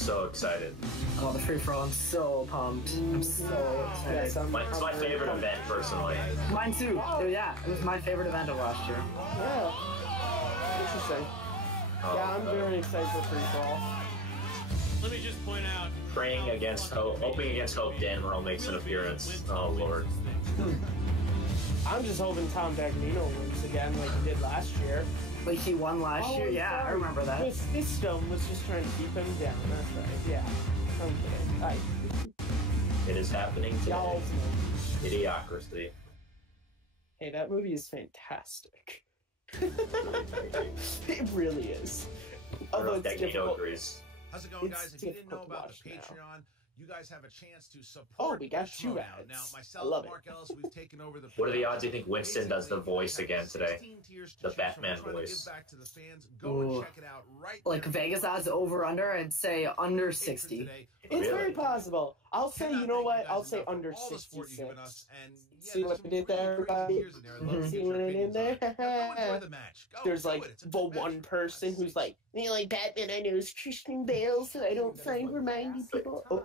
so excited. Oh, the free-for-all, I'm so pumped. I'm so excited. It's my favorite event, personally. Mine too. Yeah, it was my favorite event of last year. Yeah. Interesting. Yeah, I'm very excited for free-for-all. Let me just point out... Praying against hope, hoping against hope, Dan Merle makes an appearance. Oh, Lord. I'm just hoping Tom Bagnino wins again like he did last year. Like he won last year? Yeah, I remember that. This stone was just trying to keep him down. That's right. Yeah. Okay. It is happening today. Idiocracy. Hey, that movie is fantastic. It really is. Although it's difficult. Agrees. How's it going, guys? If you didn't know about the Patreon, you guys have a chance to support we got 2 ads. Now, myself, Mark Ellis, we've taken over the... What are the odds you think Winston does the voice again today? The Batman voice. Back to the fans. Go and check it out right like now. Vegas odds over under, I'd say under 60. It's very possible. I'll say, you know what? I'll say under 66. See what I did there, everybody? See what I did there? There's like the one person who's like, the only Batman I know is Christian Bale, so I don't find reminding people. Oh.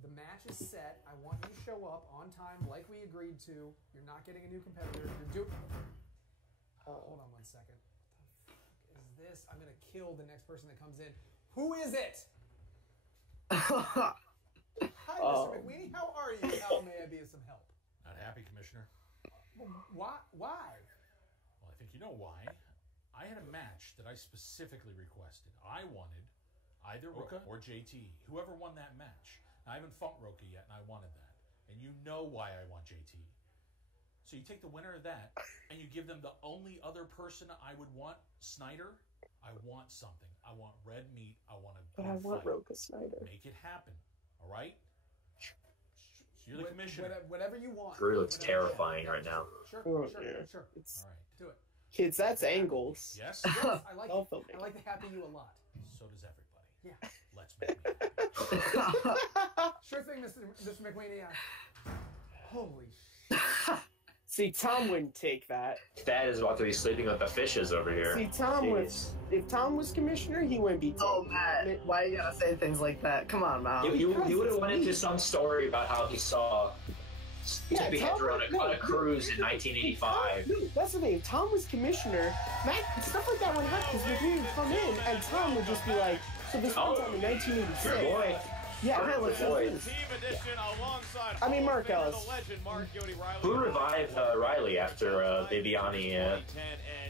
The match is set. I want you to show up on time like we agreed to. You're not getting a new competitor. You're doing... Hold on one second. What the fuck is this? I'm going to kill the next person that comes in. Who is it? Hi, Mr. McWeenie. How are you? How may I be of some help? Not happy, Commissioner. Why? Why? Well, I think you know why. I had a match that I specifically requested. I wanted either Roka or JT, whoever won that match. Now, I haven't fought Roka yet, and I wanted that. And you know why I want JT. So you take the winner of that, and you give them the only other person I would want, Snyder. I want something. I want red meat. I want a good But I want fight. Roka Snyder. Make it happen. All right? You're the commissioner. Whatever you want. Drew looks terrifying right now. Sure. Oh, All right. Do it. Kids, that's angles. Yes? Yes, I like Don't it. film I like the happy you a lot. So does everybody. Yeah. Let's make it. Sure thing, Mr. McWeenie. Holy shit. See, Tom wouldn't take that. Dad is about to be sleeping with the fishes over here. See, Tom was... If Tom was commissioner, he wouldn't be taking Oh, Matt, why you gotta say things like that? Come on, Matt. He would have went into some story about how he saw Tippy Hedger on a cruise in 1985. No, that's the thing. If Tom was commissioner, Matt, stuff like that would happen because McWeenie would come in and Tom would just be like, so this one's on in 1986. Your boy. Yeah, okay, let's do this. Team edition alongside I mean, Mark Ellis. the legend, Mark Yodi Riley. Who revived Riley after Bibiani and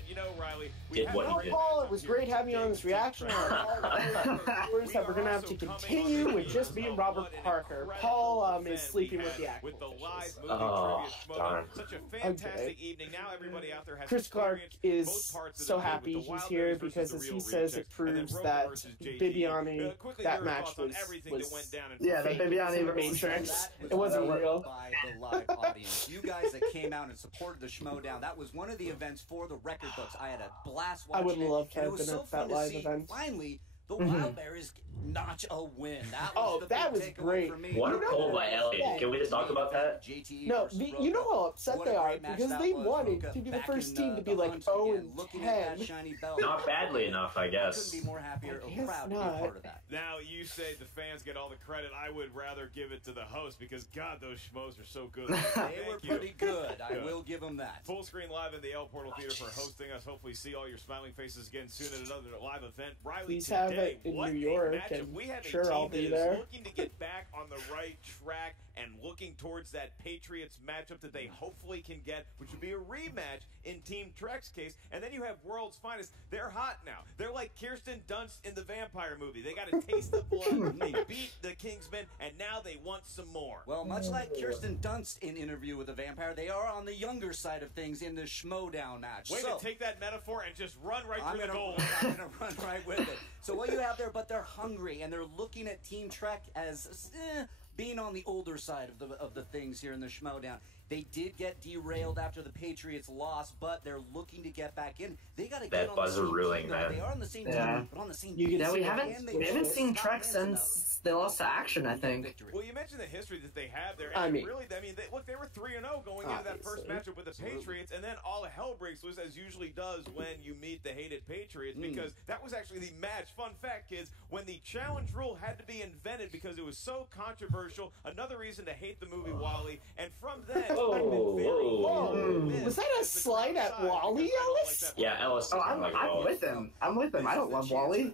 you know, Riley, did what he did? Paul, it was great having you on this reaction. That we're going to have to continue with just me and Robert Parker. Paul is sleeping with the actors. With the live movie Oh, trivia darn. Schmoedown. Such a fantastic evening. Now everybody out there has Chris Clark experienced is both parts of so the game happy with the he's Wild here Berries versus because, the as he Real says, it Rejects, and proves then that Roka versus JT. Bibiani, Quickly, that your match thoughts on was everything that went down in Yeah, the Bibiani Matrix. It wasn't real. By the live audience. You guys that came out and supported the Schmoedown, that was one of the events for the record books. I had a blast watching I would love to and have it was been so at fun that to live see event. finally the Wild Berries notch a win. That was the that big was takeaway great. for me. What a pull by Elliot. Can we just talk about that? JT No, versus you know how upset What a they are great match because that they was. wanted Roka to be the back first in, team to be the like hunt 0 again, and looking at that 10. shiny belt. Not badly enough, I guess. Couldn't be more happier or guess proud to be not. a part of that. Now, you say the fans get all the credit. I would rather give it to the host because, God, those schmoes are so good. They were pretty good. I will give them that. Full screen live in the El Portal Theater for hosting us. Hopefully see all your smiling faces again soon at another live event. Riley, Please have today, it in what New a York, matchup. and We have a sure team I'll that be is there. looking to get back on the right track and looking towards that Patriots matchup that they hopefully can get, which would be a rematch in Team Trek's case. And then you have World's Finest. They're hot now. They're like Kirsten Dunst in the vampire movie. They got a taste of blood. They beat the Kingsmen, and now they want some more. Well, much like Kirsten Dunst in Interview with a Vampire, they are on the younger side of things in the Schmoedown match. Way to take that metaphor and just run right through the goal. I'm going to run right with it. So what you have there, but they're hungry, and they're looking at Team Trek as being on the older side of the things here in the Schmoedown. They did get derailed after the Patriots lost, but they're looking to get back in. They got to get That on the buzzer same ruling, team. man. They are on the same Yeah. team, but on the same You can Yeah, see we it. haven't seen Trek since they lost to Action, I think. Well, you mentioned the history that they have there. I And mean- look, they were 3-0 going into that first Obviously. matchup with the Patriots, and then all hell breaks loose, as usually does when you meet the hated Patriots, because that was actually the match. Fun fact, kids, when the challenge rule had to be invented because it was so controversial, another reason to hate the movie WALL-E, and from then, I've been very Was that a slide at WALL-E, Ellis? Yeah, Ellis. Oh, doesn't like I'm WALL-E. with him. I'm with him. I don't love WALL-E.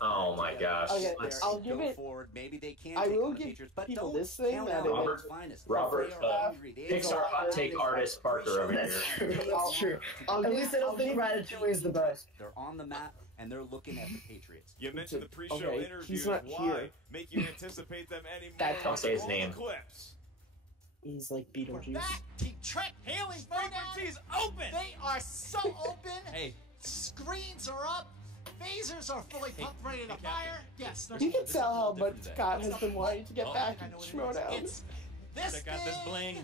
Oh my gosh. Okay, Let's- I'll give it. Forward. Maybe they can I take will on the give Patriots, but people don't this thing count that out it Robert's is- finest. Robert, They are hungry. They Pixar are hot take artist Parker over here. That's true. That's true. At least I don't think Ratatouille is the best. They're on the map, and they're looking at the Patriots. You mentioned the pre-show Okay, interviews. he's not Why here. make you anticipate them anymore? Don't say his Roll the name. Clips. He's like Beetlejuice. Back, Team Trek hailing Frequencies open. They are so open. Hey. Screens are up. Phasers are fully pumped, ready to fire. Yes. You can tell how much different today. Scott has been wanting to get Oh, back I in know what it is. Schmoedown. It's this Check out this thing, bling.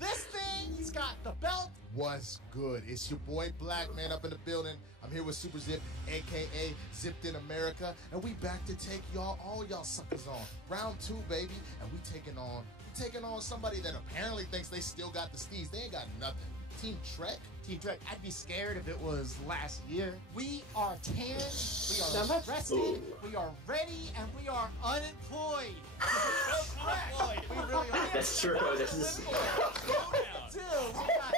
This thing. He's got the belt. What's good? It's your boy Black Man up in the building. I'm here with Super Zip, aka Zipped in America, and we back to take all y'all suckers on. Round 2, baby, and we taking on somebody that apparently thinks they still got the steez. They ain't got nothing. Team Trek. Team Trek, I'd be scared if it was last year. We are tanned, we Now are that's- rested, we are ready, and we are unemployed. We really are. That's true. This is. Dude, we got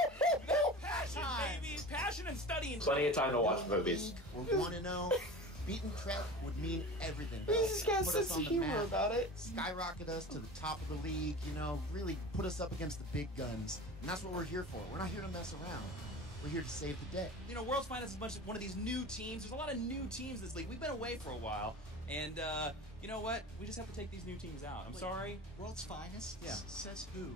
no Passion, time. baby. Passion and studying. Plenty of time to watch movies. We're 1-0. Beating Trek would mean everything. He's got a Put sense us of on the humor map, about it. skyrocket us to the top of the league, really put us up against the big guns. And that's what we're here for. We're not here to mess around. We're here to save the day. World's Finest is one of these new teams. There's a lot of new teams in this league. We've been away for a while, and you know what? We just have to take these new teams out. I'm sorry. World's finest? Yeah. Says who?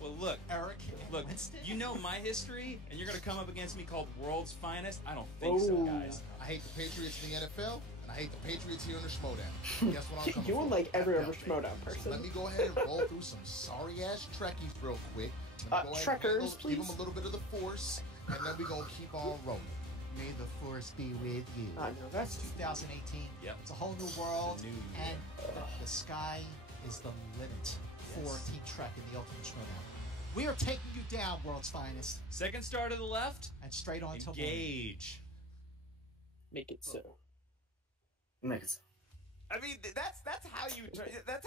Well, look, Eric and look. Winston? You know my history, and you're gonna come up against me called World's Finest? I don't think so, guys. I hate the Patriots in the NFL, and I hate the Patriots here in the Schmoedown. Guess what I'm coming You for? and like every other Baby. Schmoedown So person. let me go ahead and roll through some sorry-ass Trekkies real quick. Let me go ahead and Trekkers, give please. them a little bit of the force, and then we're going to keep on rolling. May the force be with you. I know that's 2018. Yep. It's a whole new world, It's a new year. and the sky is the limit for Team Trek in the Ultimate Schmoedown. We are taking you down, World's Finest, Second star to the left. and straight on to one. Engage. make it so. Makes I mean, that's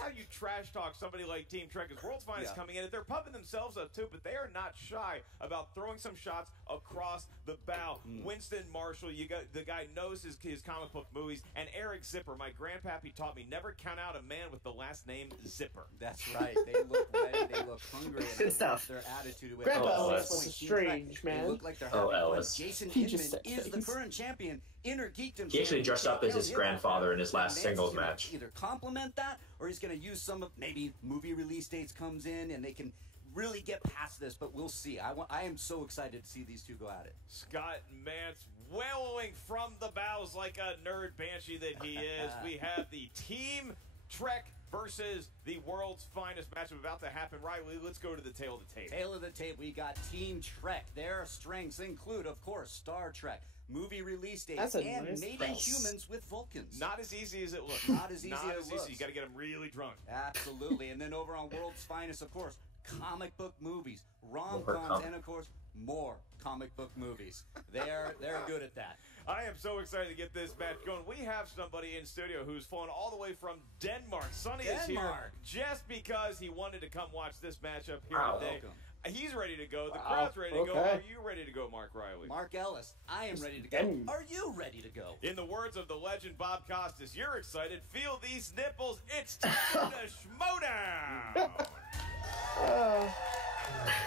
how you trash talk somebody like Team Trek. Is World's Finest coming in? If they're pumping themselves up too, but they are not shy about throwing some shots across the bow. Winston Marshall, the guy knows his comic book movies, and Eric Zipper, my grandpappy taught me never count out a man with the last name Zipper. That's right. They look ready. They look hungry. and Good stuff. Their attitude with Grandpa Ellis was a strange They man. look like they're Oh, having fun. Ellis. Jason He just Inman said is the things. current champion. Inner Geekdom. He actually dressed up as his grandfather in his last singles match. Either compliment that, or he's going to use some of maybe movie release dates comes in, and they can really get past this. But we'll see. I am so excited to see these two go at it. Scott Mance wallowing from the bows like a nerd banshee that he is. We have the Team Trek versus the World's Finest matchup about to happen. Riley, let's go to the tail of the tape. Tail of the tape, we got Team Trek. Their strengths include, of course, Star Trek, movie release dates, That's a and nice mating price. humans with Vulcans. Not as easy as it looks. Not as easy Not as as it looks. easy. You got to get them really drunk. Absolutely. And then over on World's Finest, of course, comic book movies, More rom-coms, comic. and of course, more comic book movies. They're good at that. I am so excited to get this match going. We have somebody in studio who's flown all the way from Denmark. Sonny is here Denmark. just because he wanted to come watch this matchup here Wow. today. Welcome. He's ready to go. The Wow. crowd's ready to go. Okay. Are you ready to go, Mark Riley? Mark Ellis, I am ready to go. Den- Are you ready to go? In the words of the legend Bob Costas, you're excited. Feel these nipples. It's time to Schmoedown.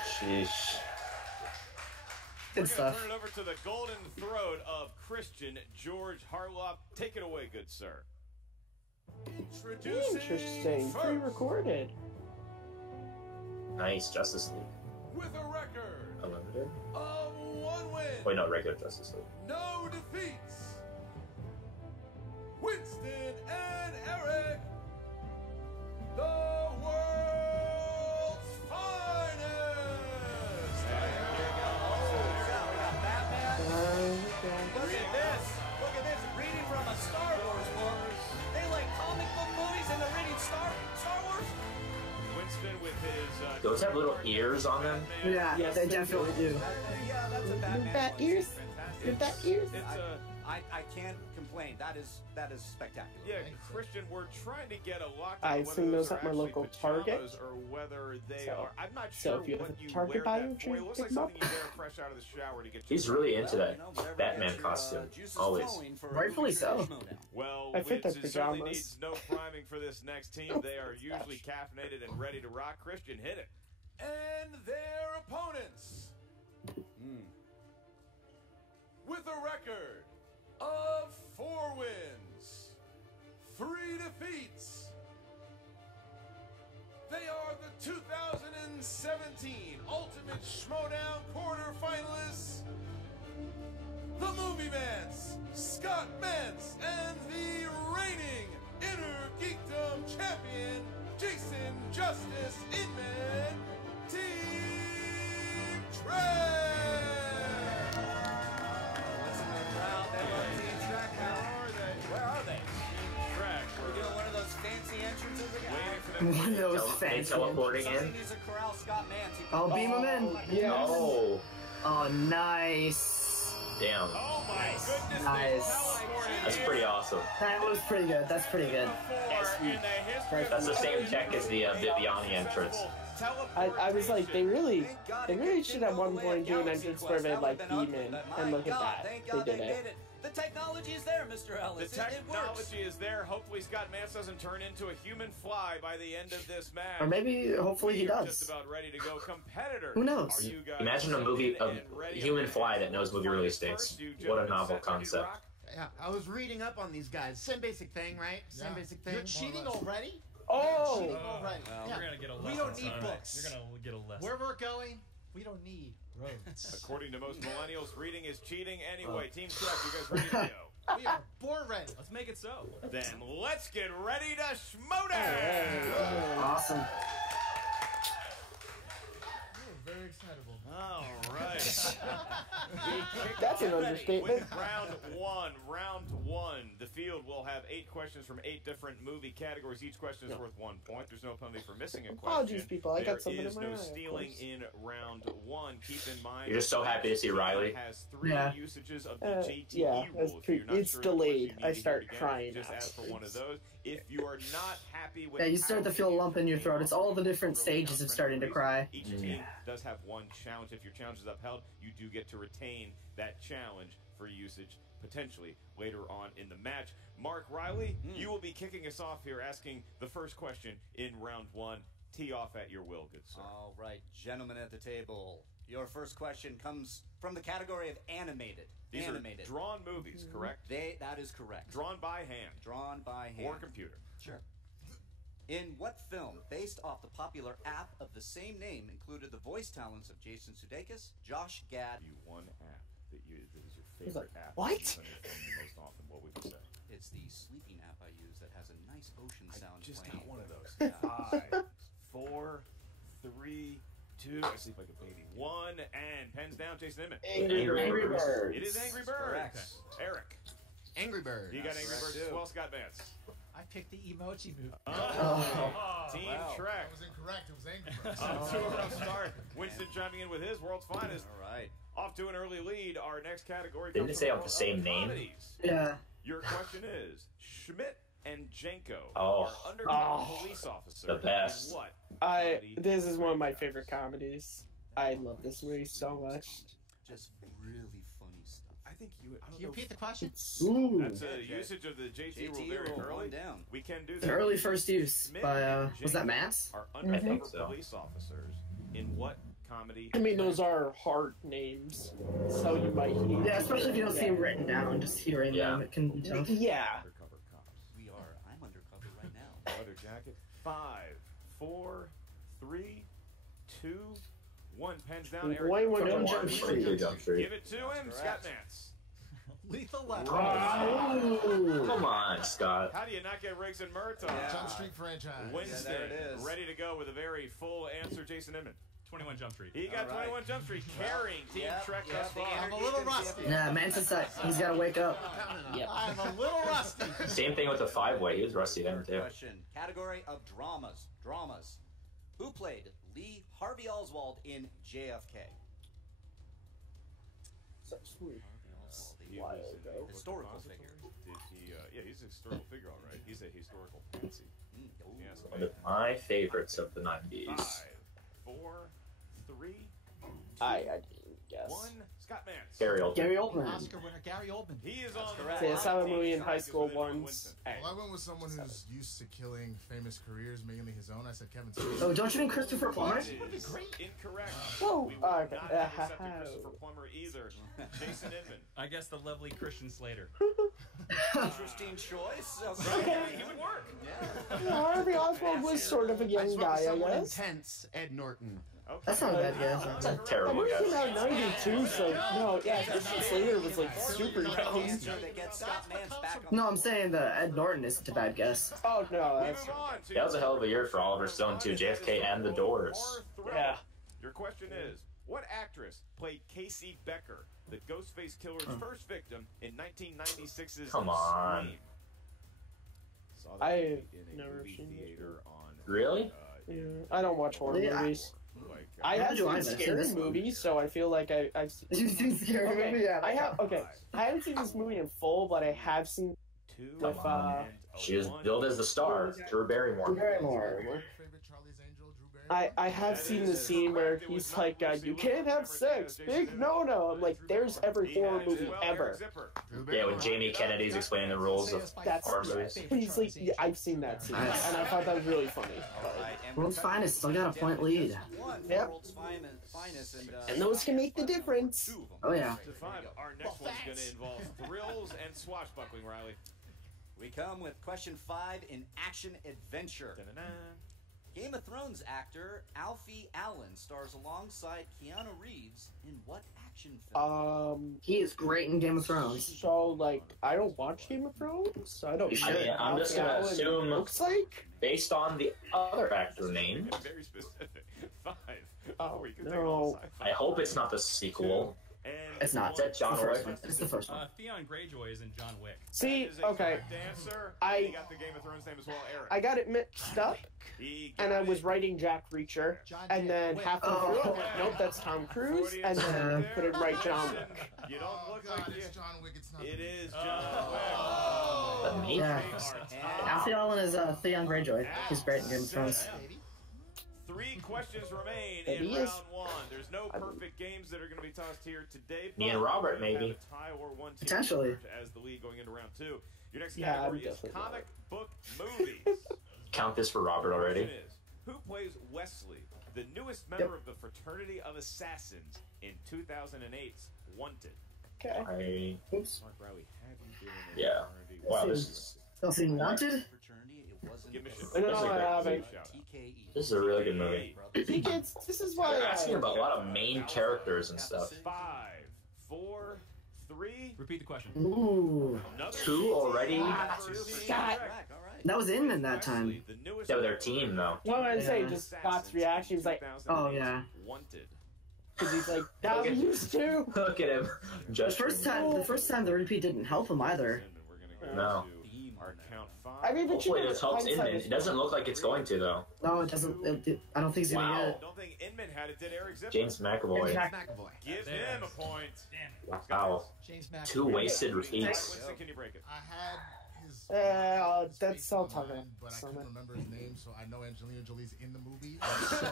Sheesh. We're Good going stuff. to turn it over to the golden throat of Christian George Harloff. Take it away, good sir. Introducing Interesting. first, Pre-recorded. Nice Justice League. with a record Unlimited? of 1 win, Wait, no, regular Justice League. no defeats, Winston and Eric, the world's finest. Those have little ears on them. Yeah, Yes, they they definitely do. Yeah, that's a Batman. Bat ears? Fantastic. Your bat ears? I can't complain. That is spectacular. Yeah, Christian, we're trying to get a lockdown. I've whether seen those are at my actually local pajamas Target. or whether they So- are. I'm not so sure if you have what a you Target wear by that you, for. It looks pick like 'em something up. you wear fresh out of the shower to get. He's your really sweat into out. that You know, whatever Batman gets your, costume. juices Always. flowing for a Rightfully movie trailer so. Schmoedown. Well, I fit their Wins certainly pajamas. needs no priming for this next team. They are usually caffeinated and ready to rock. Christian, hit it. And their opponents, with a record of 4 wins, 3 defeats, they are the 2017 Ultimate Schmoedown quarterfinalists, the Movie Mans, Scott Mans, and the reigning Inner Geekdom champion, Jason Justice Inman, Team Trek! Listen to the crowd. They love Team Trek now. Where are they? Track. We're doing one of those fancy entrances again. Waiting for them. One of those They fancy. teleporting Somebody in. needs to corral Scott Mans. I'll beam him in. Yes. Oh, Oh, nice. damn. Oh my goodness. Nice. That's pretty awesome. That was pretty good. That's pretty good. That's the same tech as the Viviani entrance. I was like, they really should at one point do an entrance where they like beam in, and look at that, they did it. The technology is there, Mr. Ellis. The technology is there. Hopefully Scott Mans doesn't turn into a human fly by the end of this match. Or maybe, hopefully he We are does. just about ready to go. Competitors. Who knows? Are you guys Imagine a movie of human fly that knows movie release dates. What a novel concept. Yeah, I was reading up on these guys. Same basic thing, right? Same basic thing. You're cheating already? Oh! Cheating already. Well, Yeah. we're gonna get a lesson. We don't need son. books. You're gonna get a lesson. Where we're going, we don't need roads. According to most millennials, reading is cheating anyway. Team Trek, you guys ready to go? We are born ready. Let's make it so. Then let's get ready to Schmoedown! Awesome. Very excitable. All right. That's an understatement. With round one. The field will have 8 questions from 8 different movie categories. Each question is worth 1 point. There's no penalty for missing a question. Apologies, people. I got something There is in my no eye, of stealing course. in round 1. Keep in mind. You're just so happy to see Riley. Has 3 Yeah. usages of the JTE yeah, rule. If you're not it's sure delayed. which you I need to start hear again, crying Just ask for one of afterwards. those. If you are not happy with Yeah, you start to feel a lump in your throat. It's all the different stages of starting to cry. Each team does have 1 challenge. If your challenge is upheld, you do get to retain that challenge for usage potentially later on in the match. Mark Riley, you will be kicking us off here, asking the first question in round 1. Tee off at your will, good sir. All right, gentlemen at the table. Your first question comes from the category of animated. These animated. are drawn movies, correct? That is correct. Drawn by hand. Drawn by hand. Or computer. Sure. In what film, based off the popular app of the same name, included the voice talents of Jason Sudeikis, Josh Gad? You one app that is your He's favorite like, app. what? that you send your phone the most often. What would you say? It's the sleeping app I use that has a nice ocean sound Just playing. got one of those. Yeah. 5, 4, 3, 2. I sleep like a baby. 1 and pens down. Jason Inman. Angry Birds. It is Angry Birds. Correct. Eric. Angry Bird. You got Angry Birds as well. Scott Vance. I picked the emoji movie. Team Trek. That was incorrect. It was Angry Birds. Off to a rough start. Winston chiming in with his world's finest. All right. Off to an early lead. Our next category Didn't comes they say from have the same name? comedies. Yeah. Your question is, Schmidt and Jenko Oh. are undercover police officers. The best. In what? This is one of my favorite comedies. I love this movie so much. Just really funny stuff. I think I don't Can you know. repeat the question? Ooh. That's a usage of the JT rule very rule, early. 1 down. We can do An that. early first use Schmidt by, and was that Jenko Mass? Are I undercover think so. police officers in what comedy? I mean, those are hard names, so you might hear. Yeah, especially if you don't see them written down, just hearing Yeah. them, it can be tough. Yeah. Undercover cops. We are. I'm undercover right now. Leather jacket. 5, 4, 3, 2, 1. Pens down. Eric. Why would From no Jump Street. Jump Street. Give it to him, Scott Nance. Lethal Weapon. Come on, Scott. How do you not get Riggs and Murtaugh? Yeah. Jump Street franchise. Winston, Yeah, there it is. ready to go with a very full answer. Jason Inman. 21 Jump Street. He got All right. 21 Jump Street, carrying Team Yep, Trek yep, thus the far. I'm a little rusty. Yeah, Manson's he's got to wake up. I'm a little rusty. Same thing with the 5-way. He was rusty then too. Question. Category of dramas. Dramas. Who played Lee Harvey Oswald in JFK? Such sweet. Historical figure. Did he? Yeah, he's a historical figure, all right. He's a historical fancy. Yes. One of my favorites of the 90s. 5, 4, 3, 2, I didn't guess. 1. Scott Mance. Gary Oldman. Gary Oldman. Oscar winner Gary Oldman. He is on. See, I saw a movie in high school once. Well, I went with someone who's used to killing famous careers, mainly his own. I said Kevin Spacey. Oh, don't you mean Christopher Plummer? Incorrect. Whoa. We would not have Okay. accepted Christopher Plummer either. Jason Inman. I guess the lovely Christian Slater. Interesting choice. He would work. Yeah, Harvey Oswald was sort of a young guy, I Someone guess. intense, Ed Norton. Okay. That's not a bad guess. That's a That terrible movie came guess. out in 92, so no, yeah, Christian Slater was like super young. Answer that gets Scott Mance back on. No, I'm saying the Ed Norton isn't a bad guess. Oh no, We that's move on to That was a hell of a year for Oliver Stone, too. JFK and The Doors. yeah. Your question is, what actress played Casey Becker, the Ghostface Killer's first victim in 1996's Come on. Scream? Saw that I've movie in a never movie seen it. theater on. Really? Yeah, I don't watch horror Yeah. movies. Like, I Never have do I, seen but I've seen scary this one. movies, so I feel like I've seen. You've seen Scary Okay, Movie? Yeah. I have. Okay, I haven't seen this movie in full, but I have seen. 2 With, and She was 1. billed as the star, Drew Barrymore. Barrymore. Favorite Charlie's Angel, Drew Barrymore? I have seen the scene where he's like, "You can't have sex, big no." I'm like, "There's every horror movie ever." Yeah, when Jamie Kennedy's explaining the rules of That's horror movies. he's like, yeah, I've seen that scene, Nice. and I thought that was really funny. World's Finest still got a point lead. Yep. World's finest, And those can make the difference. Oh yeah. To 5. Our next one's going to involve thrills and swashbuckling, Riley. We come with question 5 in action adventure. Da-da-da. Game of Thrones actor Alfie Allen stars alongside Keanu Reeves in what action film? He is great in Game of Thrones. So like, I don't watch Game of Thrones, so I don't. You know should. what I'm just Alfie gonna Allen assume- looks like. Based on the other actor name, It's very specific. 5. Oh, You can take no. all sci-fi. I hope it's not the sequel. And It's not. Is that John It's the first Wick? one. It's the first one. Theon Greyjoy is in John Wick. See, that is a okay, correct answer. I- And he got the Game of Thrones name as well, Eric. I got it mixed up, He got and I it. was writing Jack Reacher, and then halfway through, I'm like, nope, that's Tom Cruise, and then I couldn't write John Wick. You don't look God, like you. it's John Wick. It's not. It is John The Wick. Yeah. And Alfie Allen is Theon Greyjoy. He's great in Game of Thrones. 3 questions remain It in is. round 1. There's no perfect games that are going to be tossed here today. Me and but Robert, we have maybe. a tie or one team Potentially. as the lead going into round 2. Your next Yeah, category I'm is definitely comic book movies. Count this for Robert already. Question is, who plays Wesley, the newest member of the Fraternity of Assassins in 2008's Wanted? Okay. Oops. Mark Riley, have you been in a Yeah. fraternity? Wow, this is Still seen Wanted? Fraternity, it wasn't Give me a a- shout. No, I haven't. TKE. this is a really good movie. See, kids, this is why They're asking I. about a lot of main characters and stuff. 5, 4, 3. Repeat the question. Ooh. Another 2 already? Scott. That was Inman that time. The newest Yeah, with their team though. What was I saying? Yeah. Just Scott's reaction. He's like, Oh, yeah. Wanted. because he's like, that was used to. Look at him. The Just first time the repeat didn't help him either. We're gonna go No. to our count 5. I mean, but hopefully you this helps hindsight Inman. is- It doesn't look like it's going to though. No, it doesn't. I don't think he's gonna Wow. get it. Don't think Inman had it. Did Eric Zipper? James McAvoy. McAvoy. Give him a point. Damn it. Wow. James McAvoy. 2 wasted repeats. Winston, can you break it? I had his. that's all talking mind, but I about. couldn't remember his name, so I know Angelina Jolie's in the movie. So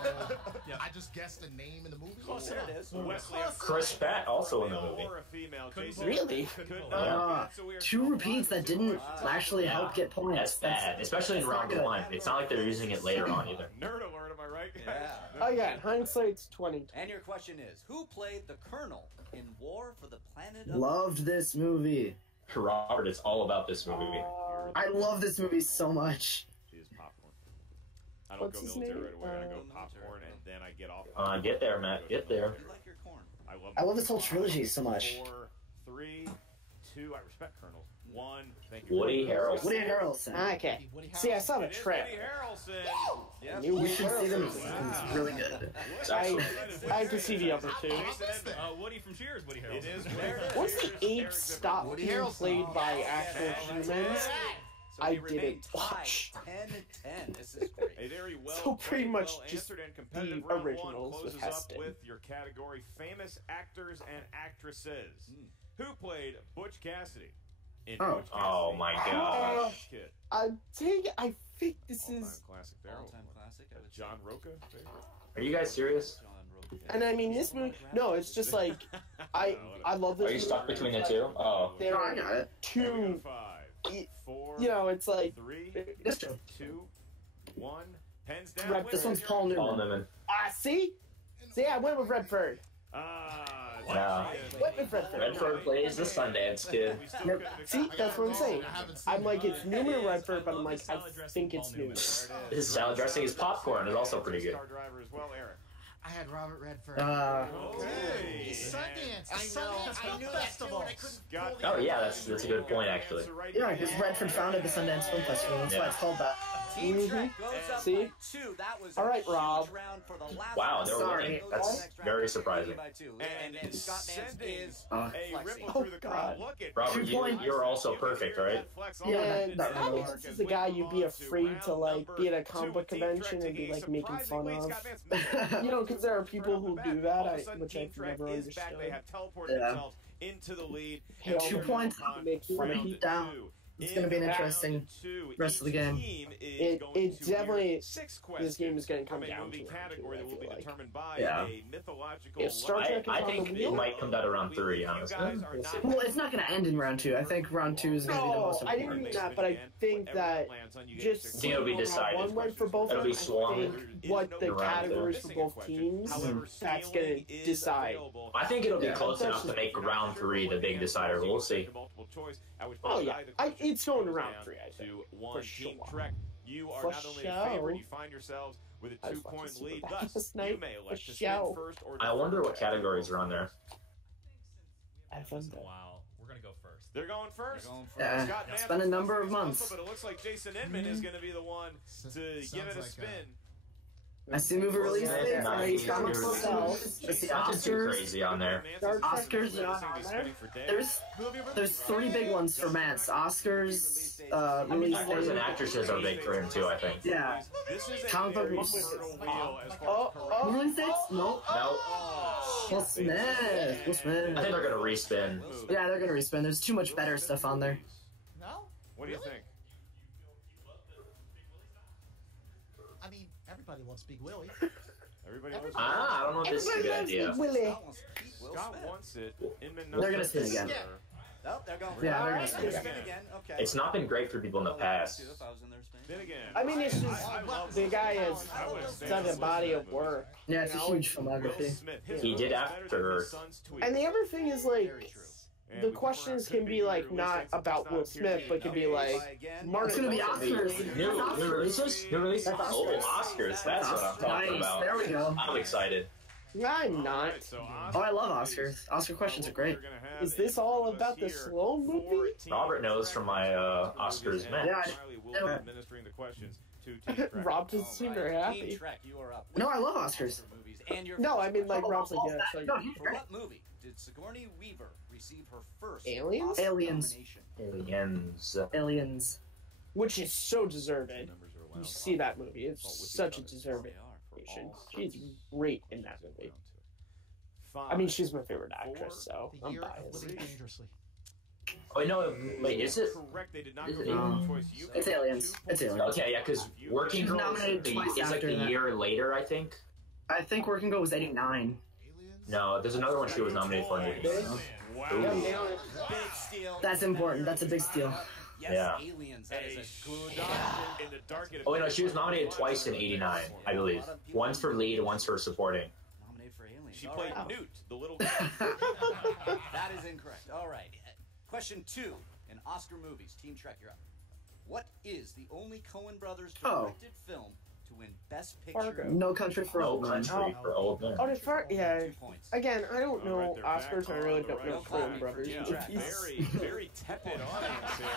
I just guessed a name in the movie. There it is. Wesley, Chris Pratt also in the male movie. or a female? Couldn't Jason Really? could Yeah. not. So we are 2 repeats that didn't actually help get points. That's bad, especially in that's not round good. 1. It's not like they're using it later on either. Nerd alert, am I right? guys? Yeah. Oh yeah, hindsight's 20. And your question is, who played the Colonel in War for the Planet of... Loved this movie. Robert is all about this movie. I love this movie so much. She is popcorn. I don't What's go his military name? right away. I go popcorn and then I get off. Get there, Matt. Get there. You like your corn. I love this whole trilogy so much. 4, 3, 2. I respect colonels. 1. Thank you. Woody Harrelson. Woody Harrelson. Okay. See, I saw the It is trip. Woody Harrelson. Yep. Knew We Woody should see them. Harrelson. It's really good. It's excellent. I could see the other two. Woody from Cheers, Woody Harrelson. It is. Once the apes stopped being played by actual humans, So I they remain didn't tied watch. 10-10. This is great. A very well, So pretty very much well just answered and competitive the round one originals with closes up Heston. with your category famous actors and actresses. Who played Butch Cassidy in Butch Cassidy? Oh my God. Kid. I think this is. Classic there. All-time classic. I would say. John Roca favorite. Are you guys serious? And I mean, this movie. No, it's just like I love this. Are you stuck between the two? Oh. There I got it. two. 5, 4, You know, it's like 3, This true. 2, 1. Pens down. Rep, This one's Paul Paul Newman. Newman. See, I went with Redford. Wow. Went with Redford. Redford plays the Sundance Kid. See, that's what I'm saying. I'm like, it's Newman or Redford, but I'm like, I think it's Newman. His salad dressing is popcorn is also pretty good. Driver as well, Eric. I had Robert Redford. Okay. Sundance. I knew Film that Festival. Oh yeah, that's a good point actually. Yeah, because Redford founded the Sundance Film Festival. That's why it's called that. Team Trek goes up See? by 2. That was All right, a huge Rob. round for the last Wow, round. they were winning. That's very surprising. By 2. And then Scott Nance is a flexing. ripple through the crowd. Look at Robert, you're also perfect, right? Yeah, I mean, this is the guy you'd be afraid to like be at a comic book convention and be like making fun of. You know, because there are people who do that, which I've never understood. They have teleported Yeah. themselves into the lead. 2 points. Make Heat down. It's going to be an interesting rest of the game. It definitely, this game is going to come down to category that will be determined by Yeah. a mythological. If Star Trek is I on think the it wheel, might come down to round 3, honestly. we'll see. Well, it's not going to end in round 2. I think round 2 is going to be the most I didn't important. mean that, but I think that just I think it'll be decided. one way for both It'll of be them. swung I think what the around categories for both teams, that's going to decide. I think it'll be close enough to make round 3 the big decider. We'll see. Oh yeah, it's going to round 3, I think. For sure. You are For not only a show. favorite, you find yourselves with a 2-point lead. Thus, last you night. may For elect to spin show. first or I wonder what categories are on there. Wow, we're gonna go first. They're going first. Yeah, Scott it's Nance been a was number of also, months. but it looks like Jason Inman is going to be the one to give it a spin. I see movie release dates. Yeah, I see comics themselves. I see Nothing too Oscars. crazy on there. Oscars. There's 3 big ones for Mance. Oscars, release Actors and date. actresses are big for him too, I think. Yeah. This is a Comic book very release. fertile wheel as far as Release dates? Nope. No, Will Smith. Will Smith. I think they're gonna respin. Yeah, they're gonna respin. There's too much better stuff on there. No? What do you think? I mean, everybody loves Big Willie. Everybody wants I don't know if this is a good idea. Willie. Scott wants it. Inman They're gonna spin again. Oh, they're going. Yeah, they're gonna spin spin again. Okay. It's not been great for people in the past. If I was in their spin. Then again, I mean, it's just the guy has such a body of work. Yeah, it's a huge filmography. He did After. And the other thing is like, the questions can be like not about Will Smith, but can be like It's Martin. gonna be Oscars. New releases? New releases? Oh, Oscars. That's what I'm talking Nice. about. There we go. I'm excited. I'm not. Oh, I love Oscars. Oscar questions are great. Is this all about the slow movie? Robert knows from my Oscars match. Yeah, administering the questions to Team Trek. Rob doesn't seem very Team happy. Trek, you are up. No, I love Oscars. Movies and your No, I mean like Rob's like, yeah, it's like No, he's For great. what movie did Sigourney Weaver receive her first Aliens? Oscar Aliens. nomination? Aliens. Aliens. which is so deserving. You see that movie; it's such a deserving. She's great in that movie. I mean, she's my favorite actress, so The I'm year of biased. living dangerously. Oh, no, wait, is it? Correct, they did not Is go it- for the choice. You It's Aliens. It's Aliens. Okay, yeah, because Working She's Girl nominated twice is like after the that. year later, I think. I think Working Girl was 89. No, there's another one she was nominated for. In Wow. Big steal. That's important. That's a big steal. Yes, Yeah. Aliens. That is a good. Schmoedown in the dark. Oh, wait, no, she was nominated twice in '89, I believe. Once for lead, once for supporting. Nominated for Aliens. She All played right. Newt, the little. That is incorrect. All right. Question 2 in Oscar movies. Team Trek, you're up. What is the only Coen Brothers directed film to win Best Picture? Fargo. No Country for No Old Men. Country for Old Men. Oh, the first, yeah. 2 points. Again, I don't know All right, they're back Oscars. I on really the don't right know track. Coen Brothers. Yeah, movies. very tepid audience here.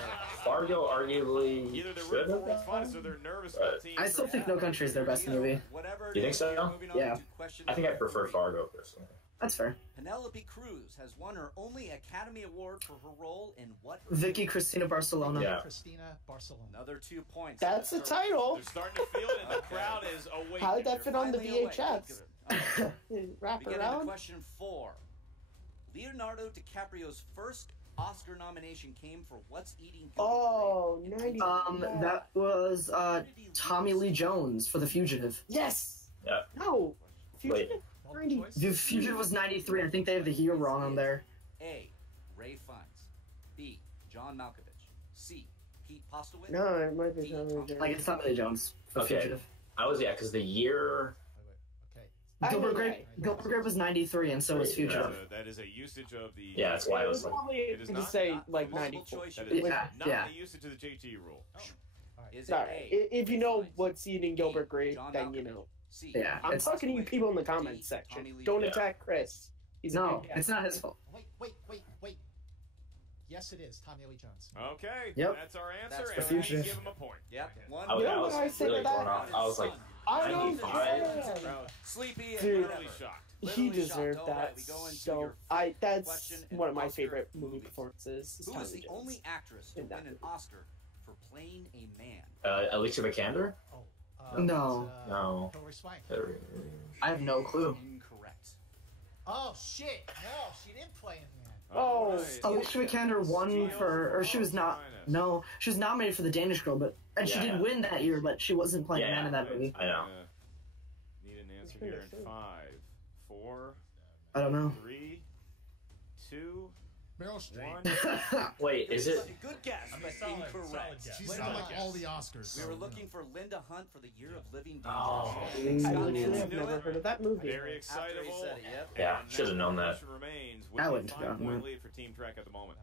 Fargo arguably Either they're should rooting have for World's been. Finest or they're nervous about Team I still Trek. think No Country is their best movie. Whatever it You think is, so? moving on Yeah. to question I think I number prefer 3. Fargo personally. That's fair. Penelope Cruz has won her only Academy Award for her role in what? Vicky Cristina Barcelona. Yeah. Cristina Barcelona. Another 2 points. That's the title. They're starting to feel it, and the crowd is awake. How did that fit on the VHS? Wrap Beginning around. to question 4. Leonardo DiCaprio's first Oscar nomination came for What's Eating Gilbert Oh, 90. That was Tommy Lee Jones for The Fugitive. Yes. Yeah. No. Fugitive. 90. The Fugitive was 93. I think they have the year wrong on there. A. Ray Fiennes. B. John Malkovich. C. Pete Postlewaite. No, it might be Tommy Lee Jones. Like, it's Tommy Lee Jones for Okay. Fugitive. I was, yeah, because the year... Gilbert Grape was 93, and so was Fugitive. That is a usage of the... Yeah, that's why I was like... It is to not say like 94. That is Yeah, not yeah. the usage of the JT rule. Is it Sorry. A. If you know what's eating Gilbert Grape, then you know. C. Yeah, I'm it's, talking to you people in the comments section. Don't attack Chris. He's a no, good guy. it's not his fault. Wait. Yes, it is Tommy Lee Jones. Okay, Yep. that's our answer, That's and the we fugitive. give him a point. Yep. One. I was, You know I what was I say really to that? thrown off. I was like, I don't 95? care. Sleepy and Dude. whatever. Shocked. He Literally deserved shocked. All right, that. we go into So your that's question in one of my Oscar favorite movie movies. performances. is Who Tommy is the Lee Jones. only actress to in that win an movie. Oscar for playing a man? Alicia Vikander? No. No. Hilary Swank. I have no clue. Incorrect. Oh shit! No, she didn't play in that. Oh, Alicia Vikander won for, or she was not. No, she was nominated for The Danish Girl, but she Yeah. did win that year, but she wasn't playing a man in that movie. I know. Need an answer here in 5, 4, I don't know. 3, 2, Meryl Streep. 1. Wait, is it? Good guess, but incorrect. She's in like all the Oscars. We were looking for Linda Hunt for the Year of Living Oh. Dangerously. I Scott literally Nansen have knew never it. heard of that movie. Very After he excitable. said it, yep. Yeah, And should have known that. question remains with I a wouldn't have gotten 5-point that. lead for Team Trek at the moment.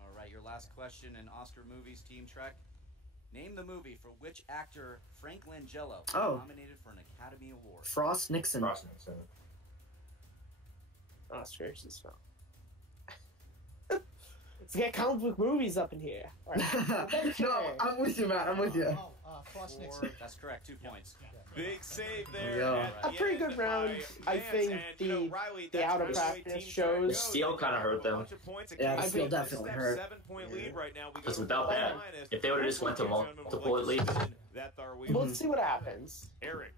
All right, your last question in Oscar movies, Team Trek. Name the movie for which actor Frank Langella was Oh. nominated for an Academy Award. Frost Nixon. Oscars is wrong. Let's get comic book movies up in here. All right. No, I'm with you, Matt. I'm with you. Frost Nixon. That's correct, 2 points. Big save there. Yeah. at A the pretty end good round. by I Vance, think and, you know, the Riley, the that's out of really the way practice Team Trek shows. goes. Steele kind of hurt them. Bunch of points. Yeah, the Again, steal we just definitely have hurt. 7-point lead right now. We Because go without to that, minus. if they would have just went to multiple leads, That's our We'll see what happens. Eric.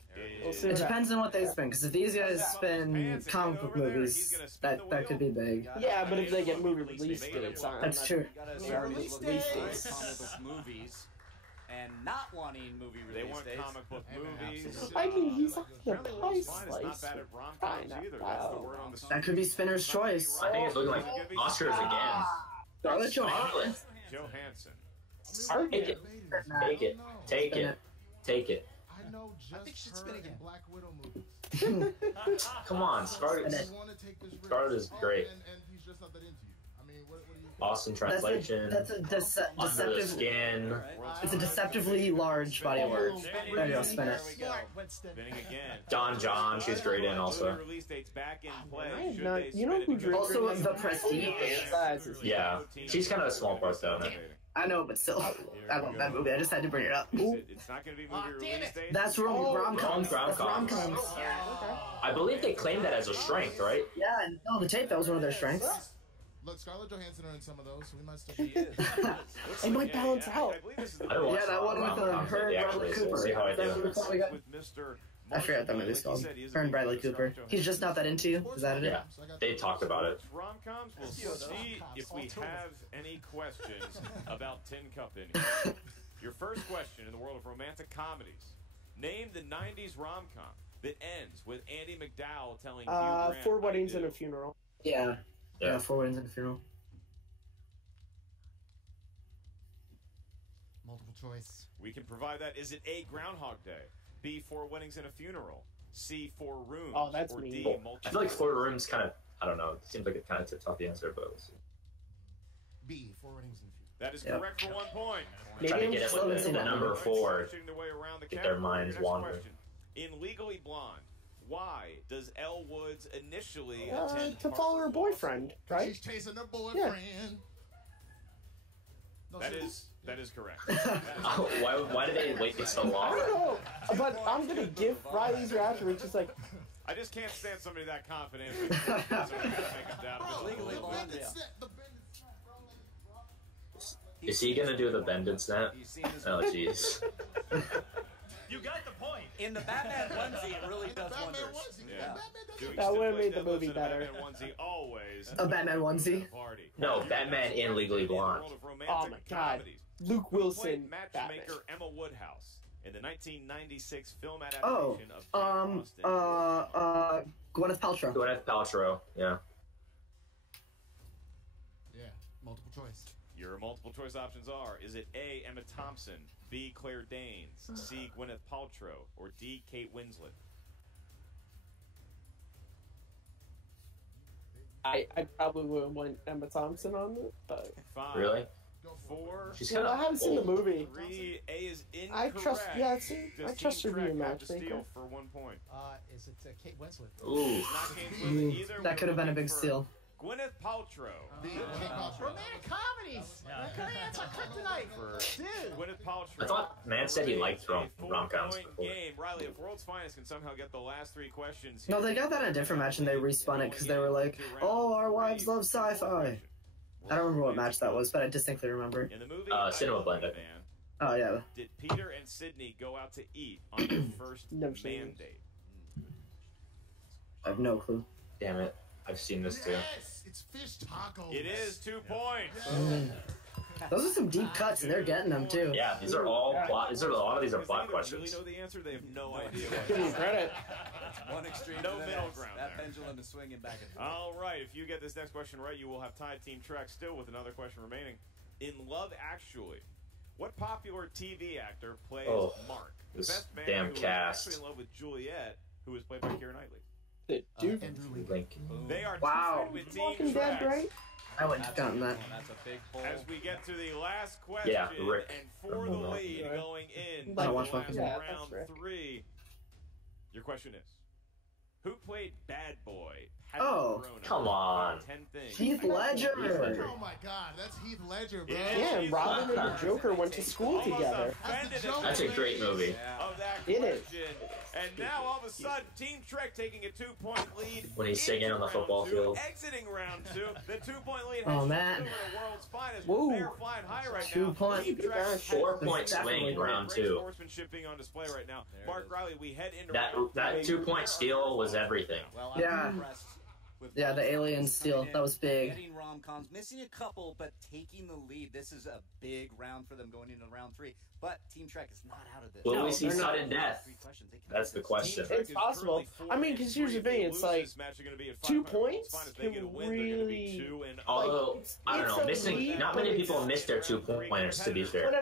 We'll see It what depends on what they spin, because if these guys spin comic book movies, that could be big. Yeah, but if they get movie release dates on, That's true. They already release dates. Comic book movies and not wanting movie They release want dates. comic book movies. I mean, he's on the Apparently, pie Wolf's Fine is not slice. bad at rom-coms either. That's the word on the That could be Spinner's choice. I think it's looking like Oscars again. Scarlett Johansson. Johansson. Take it. Take it. Take it. Take it. I know just think she'd her spin in again. Black Widow movies. Come on, Scarlett. I want to take this risk. Scarlett is great. And he's just not that into you. I mean, what do you? Awesome translation. That's a Under the deceptive. skin. It's a deceptively large body of work. There you go, spin it. Spinning again. John, she's great in also. Release dates back in play. I have Should not- they you know spin it who because- drew- Also, The Prestige. Yeah, she's kind of a small part though. No? I know, but still, I love that movie. I just had to bring it up. It's not going to be movie release dates. That's rom-coms. That's Rom-coms. rom-coms. I believe they claim that as a strength, right? Yeah, and no, the tape, that was one of their strengths. Look, Scarlett Johansson are in some of those, so we might still. It might balance out. I don't watch Yeah, that one with rom-coms, her but and the Bradley actual- Cooper. we'll see how I Is that do. what we got? With Mr. I forgot what that movie's called. Her and Bradley Cooper. He's just not that into you. Is that it? Yeah, they talked about it. Rom-coms. We'll see if we have any questions about Tin Cup in here. Your first question in the world of romantic comedies. Name the 90s rom-com that ends with Andy McDowell telling Hugh Grant, Four "I Weddings do." and a Funeral. Yeah. Yeah. Yeah, 4 Weddings and a Funeral. Multiple choice. We can provide that. Is it A, Groundhog Day, B, 4 Weddings and a Funeral, C, 4 Rooms, Oh, that's or me. D, Cool. Multi? I feel like 4 Rooms kind of, I don't know, it seems like it kind of tips off the answer, but we'll see. B, 4 Weddings and a Funeral. That is Yep. correct for 1 point. Maybe Try to I'm get it slow with in the that number movie. 4. Switching their way around the Get their category. minds Your next wandering. question. In Legally Blonde, why does Elle Woods initially To attend follow her Harvard Law boyfriend, School? right? She's chasing her boyfriend. No, That seriously. is correct. Oh, why did they wait so I long? don't know, but I'm gonna give Riley's reaction, which is like, I just can't stand somebody that confident. So I gotta make him doubt it. Legally blonde, yeah. Is he gonna do the bend and snap? Oh, jeez. You got the point. In the Batman onesie, it really does wonders. Yeah. That would have made the movie better. Batman onesie always. A Batman onesie? No, Batman in Legally Blonde. Oh my god. Luke Wilson, matchmaker Emma Woodhouse in the 1996 film Oh, adaptation of Jane Austen. Gwyneth Paltrow. Gwyneth Paltrow, yeah. Yeah, multiple choice. Your multiple choice options are: is it A. Emma Thompson, B. Claire Danes, C. Gwyneth Paltrow, or D. Kate Winslet? I probably would have went Emma Thompson on it, but 5, Really? 4. She's well, kind I haven't seen the movie. 3. A is incorrect. I trust. Yeah, see, I trust her being a matchmaker. Steal for 1 point. Is it Kate Winslet? Ooh. Not Kate Winslet either. That could have been a big steal. Gwyneth Paltrow. Romantic comedies. That's our kryptonite. Dude. Gwyneth Paltrow. I thought Man said he liked rom-coms before. Game. Riley, if World's Finest can somehow get the last 3 questions. No, they got that in a different match and they respun it because they were like, "Oh, our wives love sci-fi." I don't remember what match that was, but I distinctly remember. In the movie, Cinema Blend. Oh yeah. Did Peter and Sydney go out to eat on their first mandate? I have no clue. Damn it. I've seen this too. Yes, it's fish tacos. It is 2 points. Those are some deep cuts, and they're getting them too. Yeah, these are all plot. A lot of these are plot They questions. really know the answer. They have no idea. Give me credit. One extreme No to the middle next. ground That there. pendulum is swinging back and forth. All right, if you get this next question right, you will have tied Team Trek still with another question remaining. In Love Actually, what popular TV actor plays Mark, the this best man damn who cast. is actually in love with Juliet, who is played by Keira Knightley? Dude, Lincoln. They are Wow. tied with Team Walking Dead, Trek. right? I wouldn't have gotten that. That's a big pull. As we get to the last question, Yeah, Rick. and for the lead going in I to watched the Walking last Dead. round That's Rick. 3, your question is, who played Bad Boy? Oh, come on. 10 things. Heath Ledger. Oh my god, that's Heath Ledger, bro. Yeah, and Robin and the Joker went to school together. That's a great movie. Of that It is. question. And now all of a sudden, Team Trek taking a 2-point lead. When he's singing on the into football round 2, field. Exiting round 2, the 2-point lead Oh, has man. over the world's finest. Woo. They're flying high right 2 now. point. Team Trek has 4-point swing in round great 2. sportsmanship being on display right now. Mark Riley, we head into That round 3. 2-point steal was everything. Well, Yeah. I'm impressed with Yeah, the alien steal. That was big. Getting rom-coms, missing a couple, but taking the lead. This is a big round for them going into round 3. But Team Trek is not out of this. Will we see they're not. sudden death? That's the question. It's possible. I mean, because here's the thing, it's like 2 points can really. Although, I don't know, it's a lead, not but many it's- people miss their 2-pointers, to be fair. But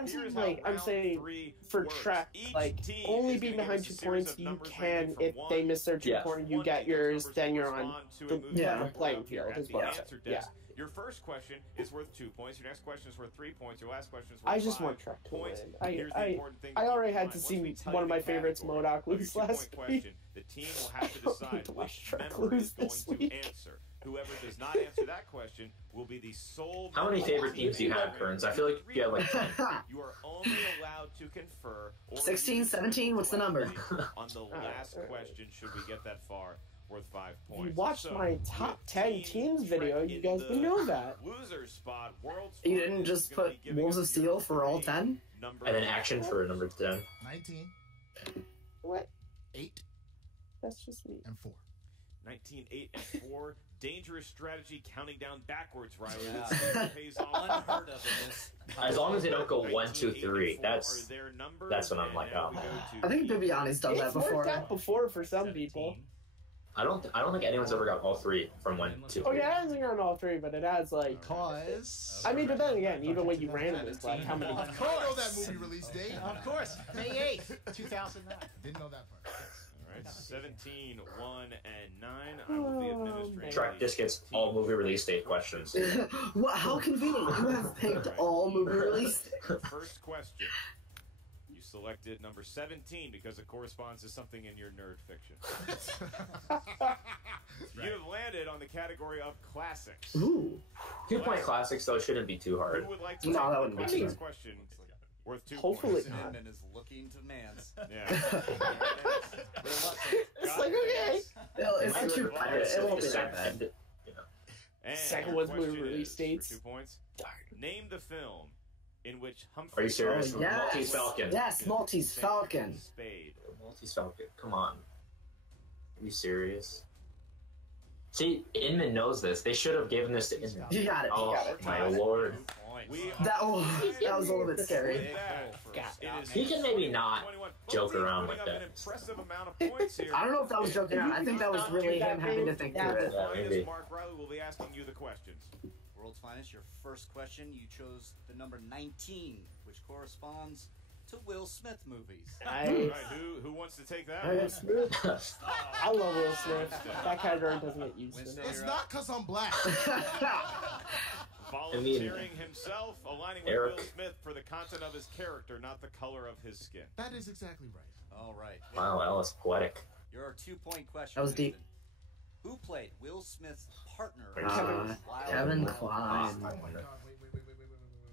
I'm saying, for Trek, like, only being behind 2 points, you can, if they miss their 2-pointer, you get yours, then you're on the level playing field, is what I'm saying. Yeah. Your first question is worth 2 points. Your next question is worth 3 points. Your last question is worth I just 5 want Trek to points. win. Here's the important thing I already had keep to in mind. see Once we tell one you of my the favorites, category MODOK, of your lose 2-point last question, week. the team will have to I don't decide need to watch which Trek member lose is going this to week. answer. Whoever does not answer that question will be the sole. How many favorite teams do you have, Kearns? I feel like you have like 10. You are only allowed to confer. Or 16, 17, what's the number? On the last question, should we get that far, worth 5 points. You watched So, my top with 10 Team teams Trek video, you in guys the would know that. Loser spot, World's You Finest didn't just is gonna put be giving Wolves us of Steel your for all 10? number And then action for number 10. 19, What? 8, That's just me. and 4. 19, 8, and 4. Dangerous strategy, counting down backwards, Riley. Yeah. This pays off. Unheard of in this. As long as they don't go 1, 2, 3, 1984 that's are their numbers, that's when I'm and like, now oh. we go I think to Bibiani's done that It's worked before. out before for some people. I don't think anyone's ever got all 3 from 1 to 3. Oh yeah, it hasn't gone all 3, but it has like. Because. I mean, but then again, even when you ran it, it's like how many? Of I know that course. movie release date. Of course. May 8th, 2009. Didn't know that part. All right, 17, 1, and 9. I will be administrating. Track just gets all movie release date questions. What? How convenient! You have picked all movie release. First question. You selected number 17 because it corresponds to something in your nerd fiction. You have landed on the category of classics. Ooh. 2-point classics, though, shouldn't be too hard. Who would like to No, take that the wouldn't be classics too question worth 2 Hopefully points? not. Sandman is looking to Mance. Yeah. It's like, okay. It's too bad. It won't be that bad. And Second your one's movie question release is, dates. for 2 points. Name the film in which Humphrey. Are you serious? Oh, yes. Maltese Falcon. Yes, Maltese Falcon. Spade. Maltese Falcon. Come on. Are you serious? See, Inman knows this. They should have given this to Inman. You got it. Oh, You got it. my lord. That was a little bit scary. He can maybe not joke around like that. I don't know if that was joking around. I think that was really him having to think through it. Yeah, maybe. Mark Riley will be asking you the questions. World's Finest, your first question. You chose the number 19, which corresponds to Will Smith movies. Nice. All right, who wants to take that one? I love Will Smith. That category doesn't get used to. It's not because I'm black. Volunteering himself, aligning with Eric. Will Smith for the content of his character, not the color of his skin. That is exactly right. All right. Wow, that was poetic. Your 2-point question. That was deep. Nathan. Who played Will Smith's partner? Kevin Kline.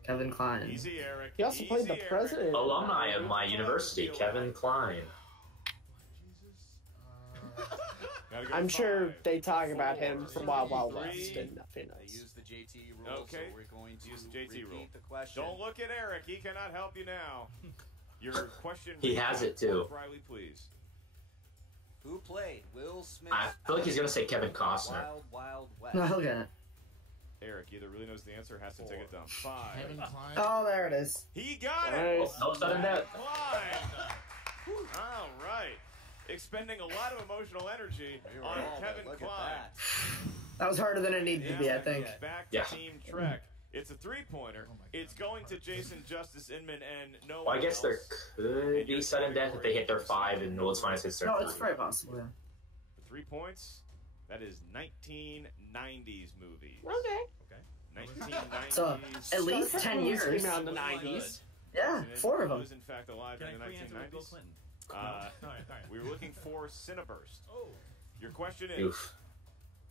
Kevin Kline. Easy, Eric. He also played the president. Alumni of my university, Kevin Kline. I'm sure they talk about him from Wild Wild West and nothing They else. use the JT rule, Okay. so we're going to Use the JT rule. repeat the question. Don't look at Eric. He cannot help you now. Your question. He has it, too. Riley, please. Who played Will Smith? I feel like he's going to say Kevin Costner. Wild Wild West. No, he'll get it. Eric either really knows the answer or has to take it down. 5. Kevin Kline. Oh, there it is. He got it. Nice. No sudden death. Kline. All right. Expending a lot of emotional energy on Kevin Look Kline. at that. That was harder than it needed to be, I think. Back to Yeah. Team Trek. It's a 3-pointer. It's going to Jason, Justice, Inman, and no Well, one I guess there else. could be sudden death if they hit their 5 and World's Finest hits their No, 3. it's very possible. Yeah. For 3 points, that is 1990s movie. Okay. 1990s. So, at least 10 years. Came out in the 90s. Yeah, 4 of them. Was in fact alive in the 1990s. We were looking for Cineburst. Oh. Your question is Oof.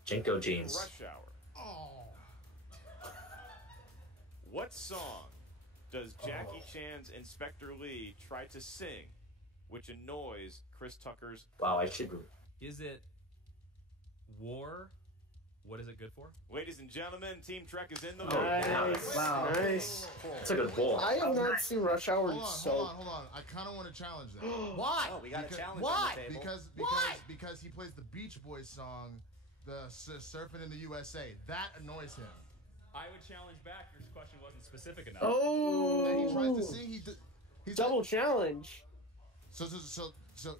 Jinko jeans. Rush Hour. Oh. What song does Jackie Chan's Inspector Lee try to sing, which annoys Chris Tucker's? Wow, I should. Is it War? What is it good for? Ladies and gentlemen, Team Trek is in the Nice. Wow. Nice. That's a good ball. I have not seen Rush Hour in so. Hold on. I kind of want to challenge that. Why? Oh, we got a challenge Why? on the table. Because he plays the Beach Boys song, the Surfing in the USA. That annoys him. I would challenge back. Your question wasn't specific enough. Oh. And he tries to sing. He's Double challenge. So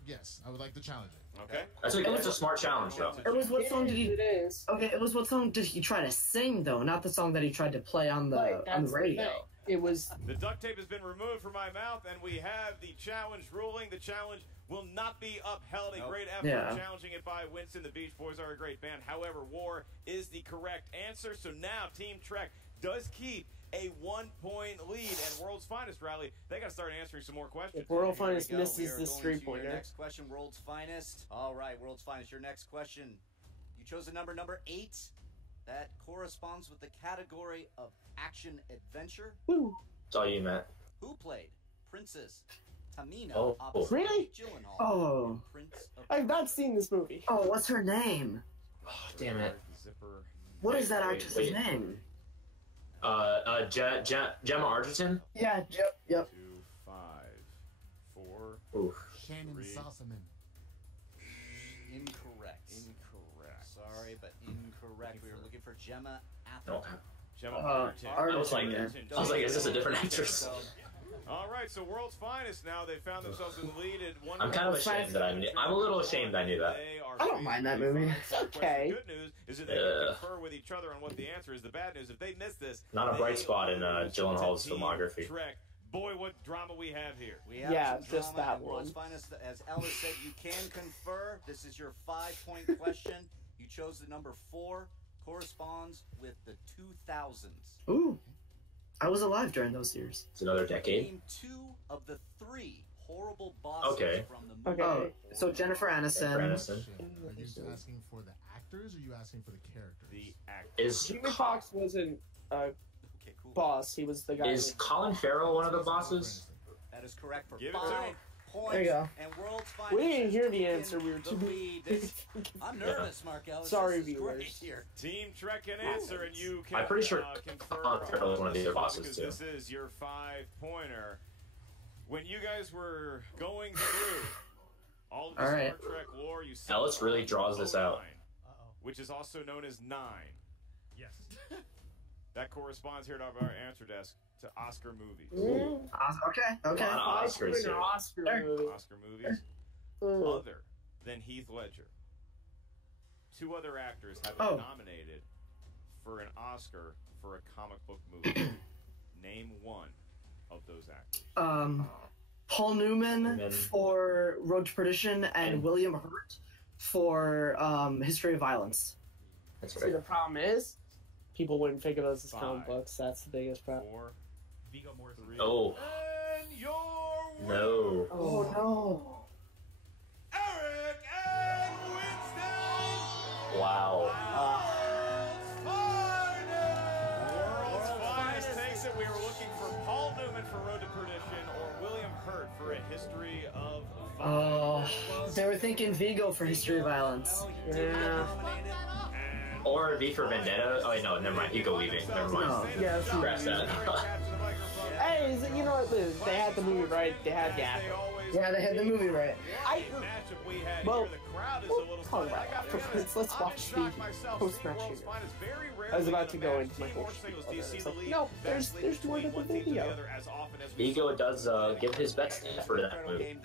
yes, I would like to challenge it. Okay. That's a smart challenge, though. It was what song did he? It is. Okay, it was what song did he try to sing though? Not the song that he tried to play on the Right, on that's the the radio. thing. It was. The duct tape has been removed from my mouth, and we have the challenge ruling. The challenge will not be upheld. A great effort challenging it by Winston. The Beach Boys are a great band. However, War is the correct answer. So now Team Trek does keep a 1-point lead. And World's Finest Rally, they got to start answering some more questions. If World Finest Here we go. misses We are this going to 3-pointer. your next question, World's Finest. All right, World's Finest, your next question. You chose the number 8. That corresponds with the category of action adventure. Woo. That's all you, Matt. Who played Princess Tamina Oh. opposite Really? Gyllenhaal? Oh. Prince of I've not seen this movie. Oh, what's her name? Oh, damn it. Zipper. What is that actress's name? Gemma Arterton? Yeah, yep. 2, 5, 4. Oof. Shannon 3. Sossaman. Incorrect. Sorry, but incorrect. We were looking for Gemma No. Atherton. Gemma Arterton, Arterton. I was like, is this a different actress? All right, so World's Finest now. They found themselves in the lead at 1. I'm kind of ashamed that I knew. I'm a little ashamed I knew that. I don't mind that movie. It's okay. The good news is that they can confer with each other on what the answer is. The bad news, if they miss this, Not a bright they spot in lose Gyllenhaal's to Team filmography. Trek. Boy, what drama we have here. We have Yeah, some just drama that at World's one. Finest. As Ellis said, you can confer. This is your 5-point question. You chose the number 4. Corresponds with the 2000s. Ooh, I was alive during those years. It's another decade. Name 2 of the 3 horrible bosses Okay. from the movie. Oh, so Jennifer Aniston. Jennifer Aniston. Are you asking for the actors or are you asking for the characters? The actor. Is Jamie Foxx wasn't a Okay, cool. boss. He was the guy. Colin Farrell one of the bosses? That is correct for Give it to 5 him. points. There you go. And World's Finest. We didn't hear the answer. We were too busy. I'm nervous, Markel. Sorry, this is great viewers. here. Team Trek can answer, and you can I'm pretty sure confirm Trek was one of the other bosses, because too. this is your 5-pointer. When you guys were going through all of the Star Trek lore, you see Ellis really draws this out. which is also known as 9. Yes. That corresponds here at our answer desk to Oscar movies. Okay. Oscars here. Oscar movies. Other than Heath Ledger. 2 other actors have been nominated for an Oscar for a comic book movie. Name one of those actors. Paul Newman for Road to Perdition and William Hurt for History of Violence. That's See, the problem is, people wouldn't think of those as comic 5, books. That's the biggest problem. 4, Viggo Mortensen. 3, Oh. and your No. Oh no. Eric and Winston! Wow. World's Finest takes it. We were looking for Paul Newman for Road to Perdition or William Hurt for A History of Violence. They were thinking Vigo for History of Violence. Yeah. Or V for Vendetta. Oh, wait, no, never mind. Hugo Weaving. Never mind. No. Yeah, Scratch that. Hey, you know what? They had the movie right. They had the actor. Yeah, they had the movie right. Well, we'll talk about it afterwards. Let's watch the post-match here. I was about to go into my whole spiel. No, there's more than the video. Vigo does give his best effort in that movie.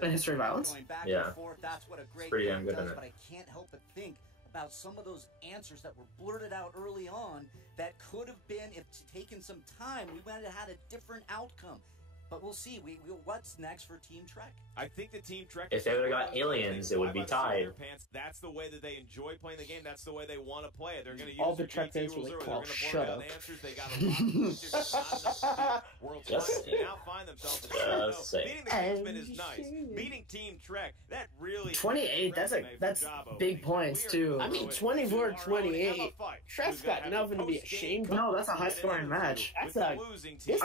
The History of Violence? Yeah. That's what a great Pretty damn movie good does, in it. but I can't help but think about some of those answers that were blurted out early on that could have been, if taken some time, we might have had a different outcome. But we'll see. What's next for Team Trek? I think the Team Trek. If they would have got aliens, it would be tied. That's the way that they enjoy playing the game. That's the way they want to play it. They're going to use All the their Trek GT fans rules were like, early. "Oh, They're shut going to blur up." out the answers. They got a lot of answers. Just not enough to beat World's Finest. They now find themselves at beating the Kingsmen is nice. Beating Team Trek, that really 28. That's big points too. I mean, 24-28. Trek's got nothing to be ashamed of. No, that's a high-scoring match. That's a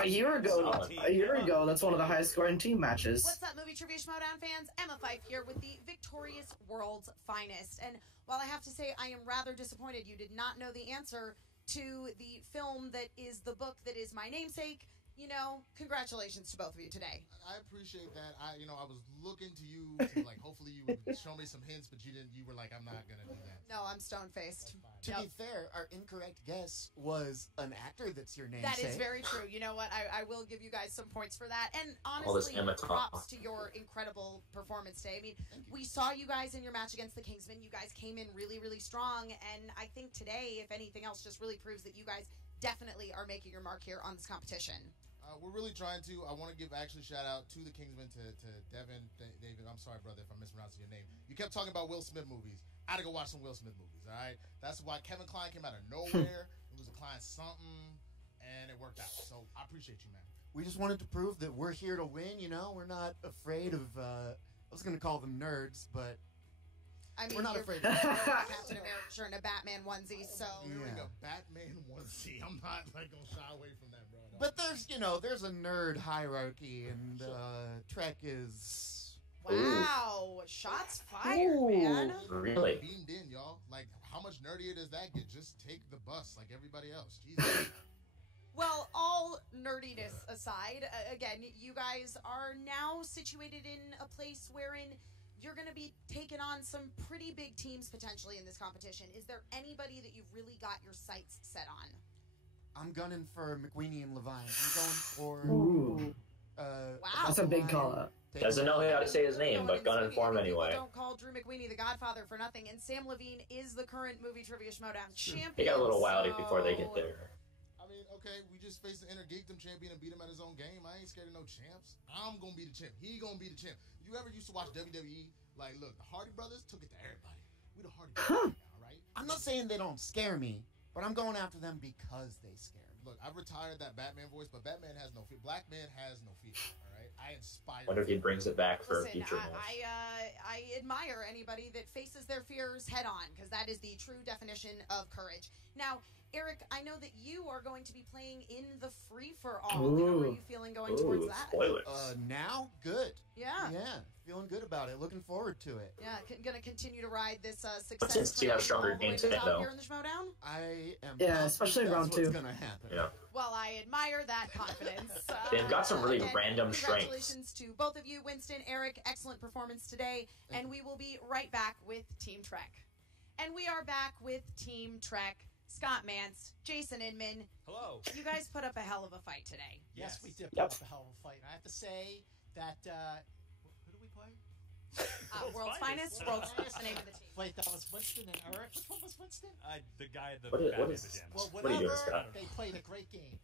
A year ago, that's one of the highest-scoring team matches. What's up, Movie Trivia Schmoedown fans? Emma Fife here with the victorious World's Finest. And while I have to say I am rather disappointed you did not know the answer to the film that is the book that is my namesake, you know, congratulations to both of you today. I appreciate that. I was looking to you to, like, hopefully you would show me some hints, but you didn't. You were like, I'm not gonna do that. No, I'm stone-faced. To be fair, our incorrect guess was an actor that's your namesake. That is very true. You know what? I will give you guys some points for that. And All this honestly, Emma talk. props to your incredible performance today. I mean, we saw you guys in your match against the Kingsmen. You guys came in really, really strong. And I think today, if anything else, just really proves that you guys definitely are making your mark here on this competition. We're really trying to. I want to give actually shout out to the Kingsmen, to Devin, David. I'm sorry, brother, if I'm mispronouncing your name. You kept talking about Will Smith movies. I had to go watch some Will Smith movies. All right, that's why Kevin Kline came out of nowhere. It was a Kline something, and it worked out. So I appreciate you, man. We just wanted to prove that we're here to win. You know, we're not afraid of. I was gonna call them nerds, but I mean, we're not you're afraid. wearing a Captain America shirt and a Batman onesie, so Wearing a Batman onesie. I'm not like gonna shy away from that, bro. But there's a nerd hierarchy, and Trek is. wow, shots fired, man. Really? Beamed in, y'all. Like, how much nerdier does that get? Just take the bus like everybody else. Jesus. Well, all nerdiness aside, again, you guys are now situated in a place wherein you're going to be taking on some pretty big teams potentially in this competition. Is there anybody that you've really got your sights set on? I'm gunning for McWeeny and Levine. I'm going for. Ooh. Wow. That's a big call out. Doesn't know how to say his name, but gunning for him anyway. People don't call Drew McWeeny the Godfather for nothing, and Sam Levine is the current Movie Trivia Schmoedown champion. They got a little wildy before they get there. I mean, okay, we just faced the Inner Geekdom champion and beat him at his own game. I ain't scared of no champs. I'm gonna be the champ. He gonna be the champ. You ever used to watch WWE? Like, look, the Hardy Brothers took it to everybody. We the Hardy Brothers now, right? I'm not saying they don't scare me, but I'm going after them because they scare me. Look, I've retired that Batman voice, but Batman has no fear. Black man has no fear. All right, I inspire. Wonder if he brings it back for a Listen, future match. I admire anybody that faces their fears head on, because that is the true definition of courage. Now, Eric, I know that you are going to be playing in the free-for-all. How are you feeling going towards that? Spoilers. Now, good. Yeah. Yeah, feeling good about it. Looking forward to it. Yeah, going to continue to ride this success. But since you have stronger all the way games to the in it, top though. here in the Schmoedown. I am. Yeah, especially in round 2. What's gonna happen? Yeah. Well, I admire that confidence. They've got some really again, random congratulations to both of you, Winston, Eric. Excellent performance today. And we will be right back with Team Trek. And we are back with Team Trek. Scott Mance, Jason Inman. Hello. You guys put up a hell of a fight today. Yes, we did put up a hell of a fight. I have to say that, who do we play? World's Finest. World's Finest, the name of the team. Wait, that was Winston and Eric. Which one was Winston? The guy at the What Batman is- pajamas. Well, What are you doing, whatever, Scott? they played a great game.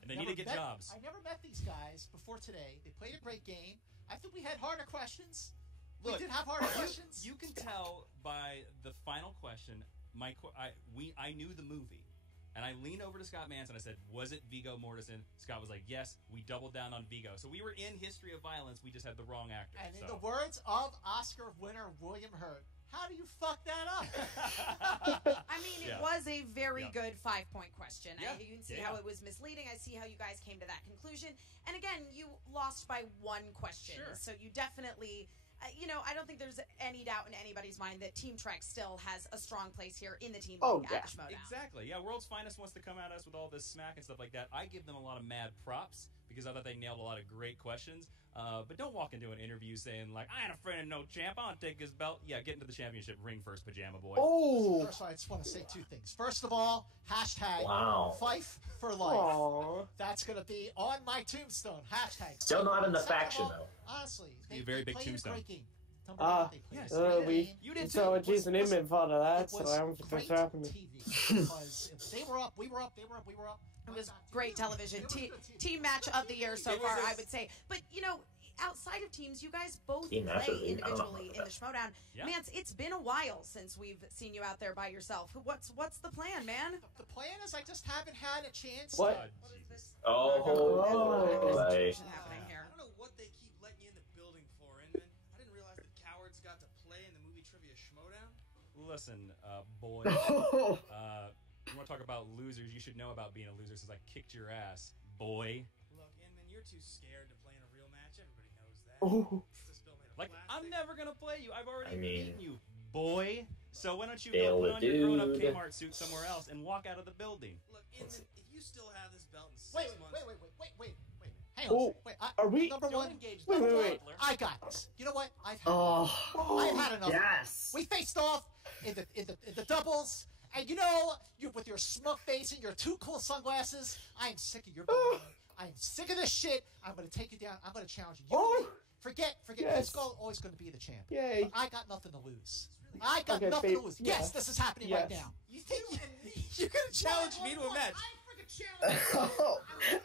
And they need to get jobs. I never met these guys before today. They played a great game. I think we had harder questions. Look, we did have harder questions. You can tell by the final question. I knew the movie, and I leaned over to Scott Mance and I said, "Was it Viggo Mortensen?" Scott was like, "Yes." We doubled down on Viggo, so we were in History of Violence. We just had the wrong actor. And in the words of Oscar winner William Hurt, how do you fuck that up? I mean, it Yeah. was a very good 5-point question. Yeah. You can see Yeah. how it was misleading. I see how you guys came to that conclusion. And again, you lost by 1 question. Sure. So you definitely, I don't think there's any doubt in anybody's mind that Team Trek still has a strong place here in the team league at the Schmoedown. Exactly. Yeah, World's Finest wants to come at us with all this smack and stuff like that. I give them a lot of mad props because I thought they nailed a lot of great questions. But don't walk into an interview saying, like, I ain't afraid of no champ. I want to take his belt. Yeah, get into the championship ring first, pajama boy. Oh! First of all, I just want to say 2 things. First of all, hashtag Fife for life. Aww. That's going to be on my tombstone. Hashtag. Still not in the Second of faction, all, though. Honestly, Be a very big played tombstone. a great game. Number one, they played a great game. You did so too. Jason Inman thought of that, so I don't think great that's happening. TV because if they were up, we were up, they were up, we were up. It was great television. Team match of the year so far, I would say. But, outside of teams, you guys both Team match of play the year. I don't know individually about in the Schmoedown. Yeah. Mance, it's been a while since we've seen you out there by yourself. What's the plan, man? The plan is I just haven't had a chance. What? What is this? Oh, boy. Happening here. I don't know what they keep letting you in the building for, Inman. I didn't realize that cowards got to play in the movie trivia Schmoedown. Listen, boy. You want to talk about losers? You should know about being a loser since I kicked your ass, boy. Look, Inman, you're too scared to play in a real match. Everybody knows that. Oh. This bill made of Like, plastic. I'm never going to play you. I've already I mean- beaten you, boy. So why don't you Dale go put on your grown-up dude. Kmart suit somewhere else and walk out of the building? Look, Inman, if you still have this belt in 6 Wait, months... wait. Hang on. Oh, Wait, are we? number one, Wait. I got this. You know what? I've had enough. Yes. We faced off in the doubles, and you with your smug face and your too cool sunglasses, I am sick of your bullshit. I am sick of this shit. I'm gonna take you down. I'm gonna challenge you. Forget. Yes. Who's always gonna be the champ. Yay. But I got nothing to lose. I got Okay, nothing to babe. lose. Yeah. Yes, this is happening right Yes. now. You think you're gonna challenge me to a match?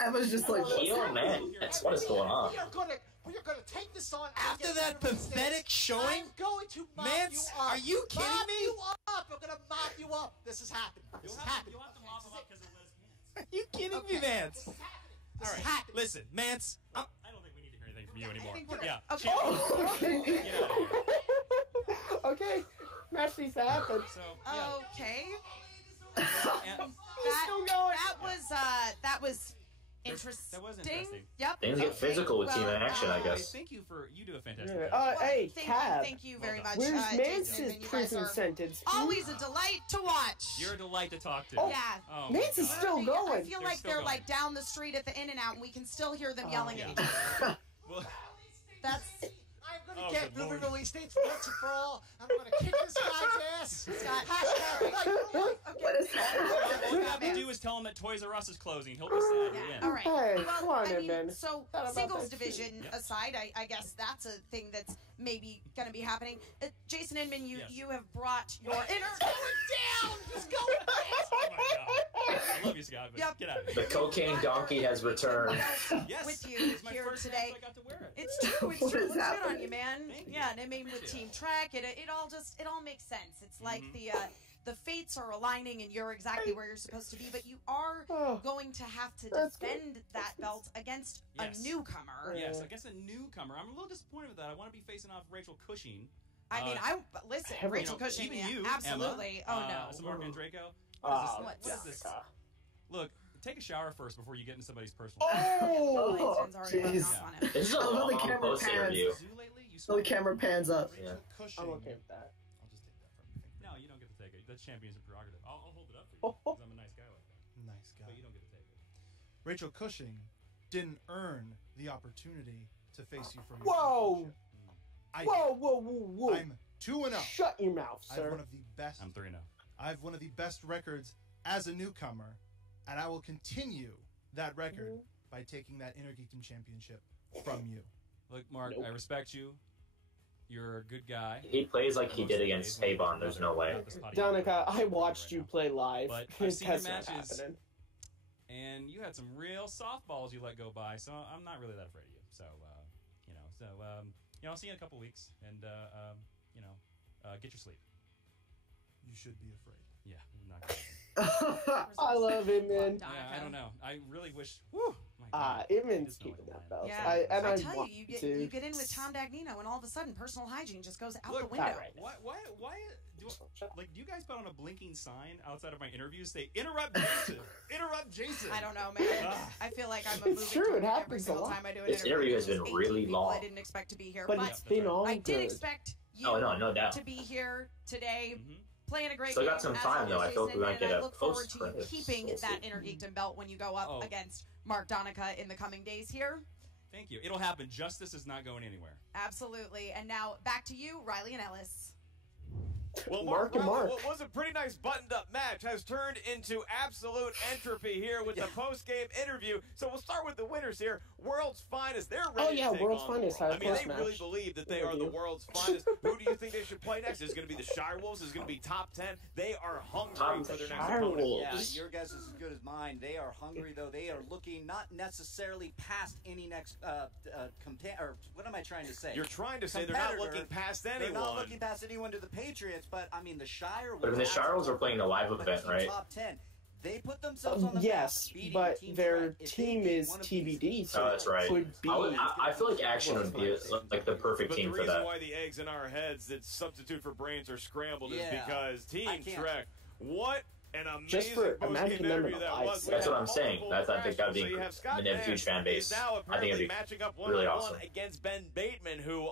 Emma's just like, Yo, man. What is going on? We are gonna take this on After that pathetic showing? I'm going to mop Mance, you up. are you kidding Mop me? you up. I'm gonna mop you up. This is happening. This is happening. Are you kidding me, Mance? All All right. right, listen, Mance. I don't think we need to hear anything from you anymore. we're- Yeah. Okay. Champion. Get out of here. Okay, match needs to happen. So, yeah. Okay. And- That was interesting. That was interesting. Yep. Things get physical with team action, I guess. Thank you you do a fantastic Yeah. job. Hey, Cab. Thank you very much. Where's Jason Mance's Inman. You guys prison are sentence? always a delight to watch. You're a delight to talk to. Oh, Yeah. Oh, my Mance is God. still I going. feel They're like still they're going. like down the street at the In-N-Out, and we can still hear them Oh, yelling yeah. at each other. Well, That's I'm gonna Oh, get good Lord. movie release dates once and for all. I'm gonna kick this guy's ass. Scott. Hashtag fight for life. what is all you have to do is tell him that Toys R Us is closing. He'll be sad. You Yeah. win. All right. Hey, Well, come on I in, mean, man. so Thought about singles that division shit. aside, I guess that's a thing that's maybe going to be happening. Jason Inman, Yes. you have brought your inner. Down. Just go. Oh my God. I love you, Scott, but Yep. get out of The here. cocaine donkey has returned. Yes. with you It's my here first today. match I got to wear it. It's true. It's What true. is Looks good on happening? you, man. Thank you. Yeah, and I mean with Appreciate Team Trek, it all makes sense. It's like the fates are aligning, and you're exactly where you're supposed to be. But you are Oh, going to have to That's good. defend that belt against Yes. a newcomer. Yes, I guess a newcomer. I'm a little disappointed with that. I want to be facing off Rachel Cushing. I mean, listen, Every- Rachel Cushing, even yeah, you, absolutely. Emma, Oh no. Samara and Draco. What is this? Look, take a shower first before you get into somebody's personal. Oh, jeez. This is a Oh, the long camera post pans. interview. Oh, the camera pans up. Yeah. I'm okay with that. No, you don't get to take it. That's champion's prerogative. I'll hold it up for you because I'm a nice guy like that. Nice guy. But you don't get to take it. Rachel Cushing didn't earn the opportunity to face you for your Whoa! championship. Whoa! I'm 2-0. Shut your mouth, I have sir. one of the best. I'm 3-0. I have one of the best records as a newcomer, and I will continue that record by taking that Intergeekdom Championship from you. Look, Mark, I respect you. You're a good guy. He plays like he did against Avon. There's no way. Donica, I watched you play live. But I've seen your That's not matches, happening. and you had some real softballs you let go by, so I'm not really that afraid of you. So, I'll see you in a couple weeks, and, get your sleep. You should be afraid. Yeah, I'm not gonna. I love him, man. Yeah, I don't know. I really wish. Whew, Inman's keeping that belt. Yeah, I tell want you, to. you get in with Tom Dagnino, and all of a sudden, personal hygiene just goes out the Look, window. why do you guys put on a blinking sign outside of my interviews say interrupt Jason, interrupt Jason? I don't know, man. I feel like I'm a moving true, it target every happens a single lot. time I do an This interview. interview has been 18 really people long. I didn't expect to be here, But but it's been all I did good. expect you Oh, no doubt. to be here today. Playing a great Still game. got some as time, though. I always, feel like we Jason, might get and I a look forward to you post-credits. keeping We'll see. that Intergeekdom belt when you go up against Mark Donica in the coming days here. Thank you. It'll happen. Justice is not going anywhere. Absolutely. And now back to you, Riley and Ellis. Well, Mark and Mark, Mark. what was a pretty nice buttoned-up match has turned into absolute entropy here with the post-game interview. So we'll start with the winners here. World's Finest, they're ready to take World's on Finest the world. has I mean, first they really match. believe that they are the world's finest. Who do you think they should play next? Is it going to be the Shire Wolves? Is it going to be top 10? They are hungry for their next opponent. Yeah, your guess is as good as mine. They are hungry, though. They are looking not necessarily past any next or what am I trying to say? You're trying to say they're not Competitor. looking past They're anyone. not looking past anyone to the Patriots, but I mean the Shire. But I mean, the Shire Wolves are playing a live event, right? Top 10. They put themselves on the Yes, map, beating but teams their right. If they team beat is one of TBD, so Oh, that's right. could be. I feel like Action would be like the perfect But team the for reason that. why the eggs in our heads that substitute for brains are scrambled is Yeah. because Team I can't. Trek, what an Just amazing for post-game imagine them interview in a that live was. set. That's what I'm saying. I think that'd be. So you have Scott I mean, they have a Mann huge fan base. is now I think apparently it'd be matching up really one-on-one awesome. against Ben Bateman, who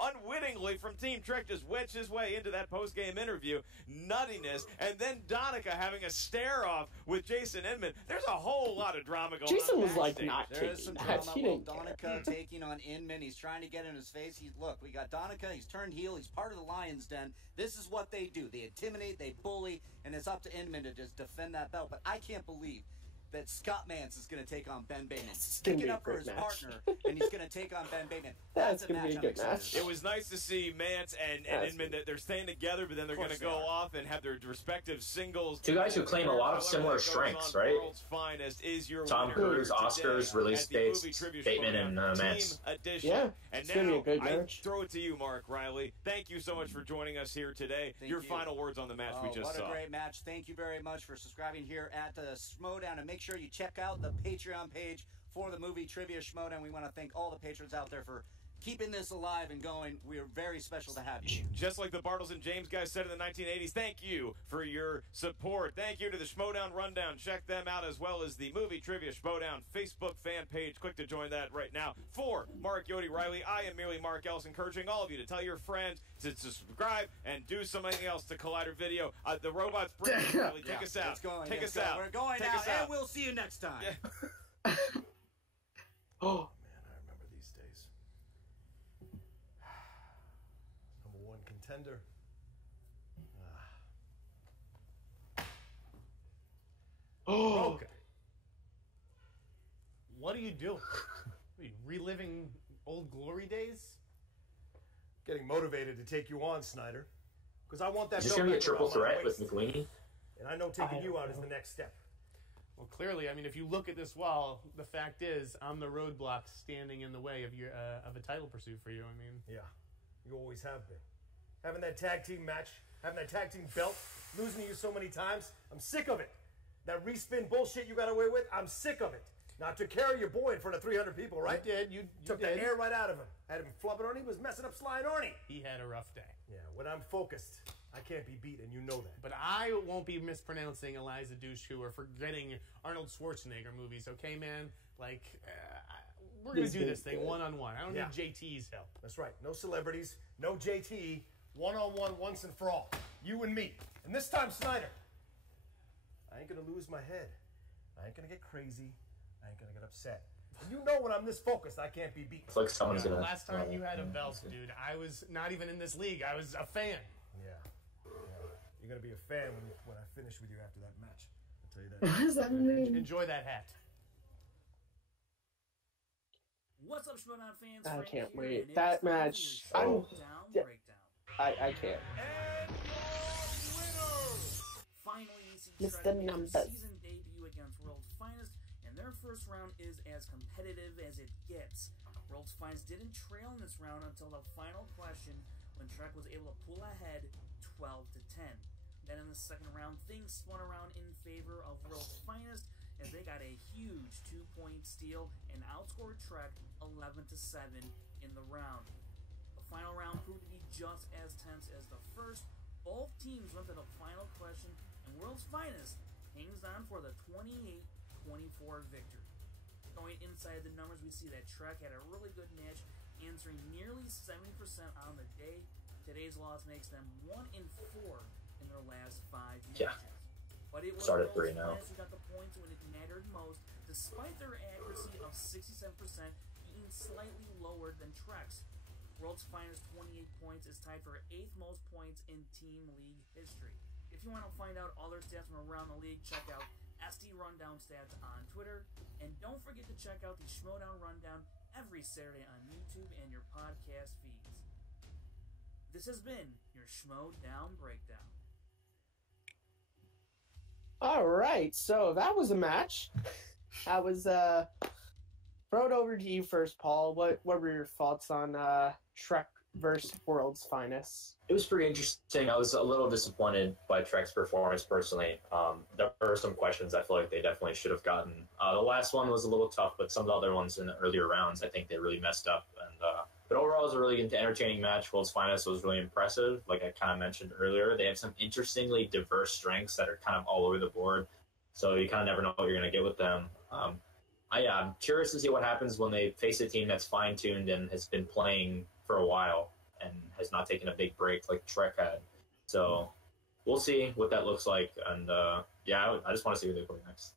unwittingly from Team Trek just wedged his way into that post-game interview. Nuttiness. And then Donica having a stare-off with Jason Inman. There's a whole lot of drama going on. Jason was like backstage. not There is taking some that. drama. He Well, didn't care. Donica taking on Inman. He's trying to get in his face. We got Donica. He's turned heel. He's part of the Lion's Den. This is what they do. They intimidate, they bully, and it's up to Inman to just defend that belt. But I can't believe that Scott Mance is going to take on Ben Bateman. gonna Sticking be a up for great his match. partner, and he's going to take on Ben Bateman. That's a gonna be a match I'm good excited match. about. It was nice to see Mance and That's Inman that they're staying together, but then they're Of going course to they go are. off and have their respective singles. Two guys who claim a lot of However similar that goes strengths, on, right? World's Finest is your Tom winner Cruise, today Oscars, release at the Movie dates, Trivia Bateman Showdown and Team Mance. Edition. Yeah, And it's now gonna be a good I match. throw it to you, Mark Riley. Thank you so much for joining us here today. Thank Your you. final words on the match we just what saw. a great match. Thank you very much for subscribing here at the Schmoedown. And make sure you check out the Patreon page for the Movie Trivia Schmoedown. We want to thank all the patrons out there for keeping this alive and going. We are very special to have you. Just like the Bartles and James guys said in the 1980s, thank you for your support. Thank you to the Schmoedown Rundown. Check them out as well as the Movie Trivia Schmoedown Facebook fan page. Click to join that right now. For Mark Yodi Riley, I am merely Mark Ellis, encouraging all of you to tell your friends to subscribe and do something else to Collider Video. The robots bring Riley. Take us out. It's going. Take Let's us go. out. We're going Take out, us out. and we'll see you next time. Oh, man, I remember these days. #1 contender. Oh. Okay. What are you doing? Are you reliving old glory days? Getting motivated to take you on, Snyder. Because I want that Is this belt going to be a back triple around my threat with waist. McLeany? And I know taking you out is the next step. Well, clearly, I mean, if you look at this well, the fact is, I'm the roadblock standing in the way of your of a title pursuit for you. I mean, Yeah, you always have been. Having that tag team match, having that tag team belt, losing to you so many times, I'm sick of it. That respin bullshit you got away with, I'm sick of it. Now, I took care of your boy in front of 300 people, right? You did. You took did. the air right out of him. Had him flubbing on him. He was messing up Sly and Arnie. He had a rough day. Yeah, when I'm focused, I can't be beat, and you know that. But I won't be mispronouncing Eliza Dushku or forgetting Arnold Schwarzenegger movies, okay, man? Like, we're going to do this thing one-on-one. I don't need JT's help. That's right. No celebrities, no JT, one-on-one once and for all. You and me. And this time, Snyder, I ain't going to lose my head. I ain't going to get crazy. I ain't going to get upset. You know when I'm this focused, I can't be beat. It's like someone's gonna. Last time you had a belt, dude, I was not even in this league. I was a fan. Yeah. You're gonna be a fan when I finish with you after that match. I'll tell you that. What does that mean? Enjoy that hat. What's up, Schmoedown fans? I Frank can't here, wait. and That it's time for match. your I'm. Schmoedown breakdown. I can't. Finally, EC Mr. Trek makes Numbers. their season debut against World's Finest, and their first round is as competitive as it gets. World's Finest didn't trail in this round until the final question, when Trek was able to pull ahead 12-10. Then in the second round, things spun around in favor of World's Finest as they got a huge 2-point steal and outscored Trek 11-7 in the round. The final round proved to be just as tense as the first. Both teams went to the final question, and World's Finest hangs on for the 28-24 victory. Going inside the numbers, we see that Trek had a really good match, answering nearly 70% on the day. Today's loss makes them 1-4 in their last 5 matches. Yeah. But it was Start at 3 World's now. Finest who got the points when it mattered most, despite their accuracy of 67% being slightly lower than Trek's. World's Finest 28 points is tied for 8th most points in team league history. If you want to find out other stats from around the league, check out SD Rundown Stats on Twitter. And don't forget to check out the Schmoedown Rundown every Saturday on YouTube and your podcast feeds. This has been your Schmoedown Breakdown. All right, so that was a match. That was throw it over to you first, Paul. What were your thoughts on Trek versus World's Finest? It was pretty interesting. I was a little disappointed by Trek's performance personally. There were some questions I feel like they definitely should have gotten. The last one was a little tough, but some of the other ones in the earlier rounds, I think they really messed up. But overall, it was a really entertaining match. World's Finest was really impressive. Like I kind of mentioned earlier, they have some interestingly diverse strengths that are kind of all over the board. So you kind of never know what you're going to get with them. I'm curious to see what happens when they face a team that's fine-tuned and has been playing for a while and has not taken a big break like Trek had. So we'll see what that looks like. And I just want to see who they play next.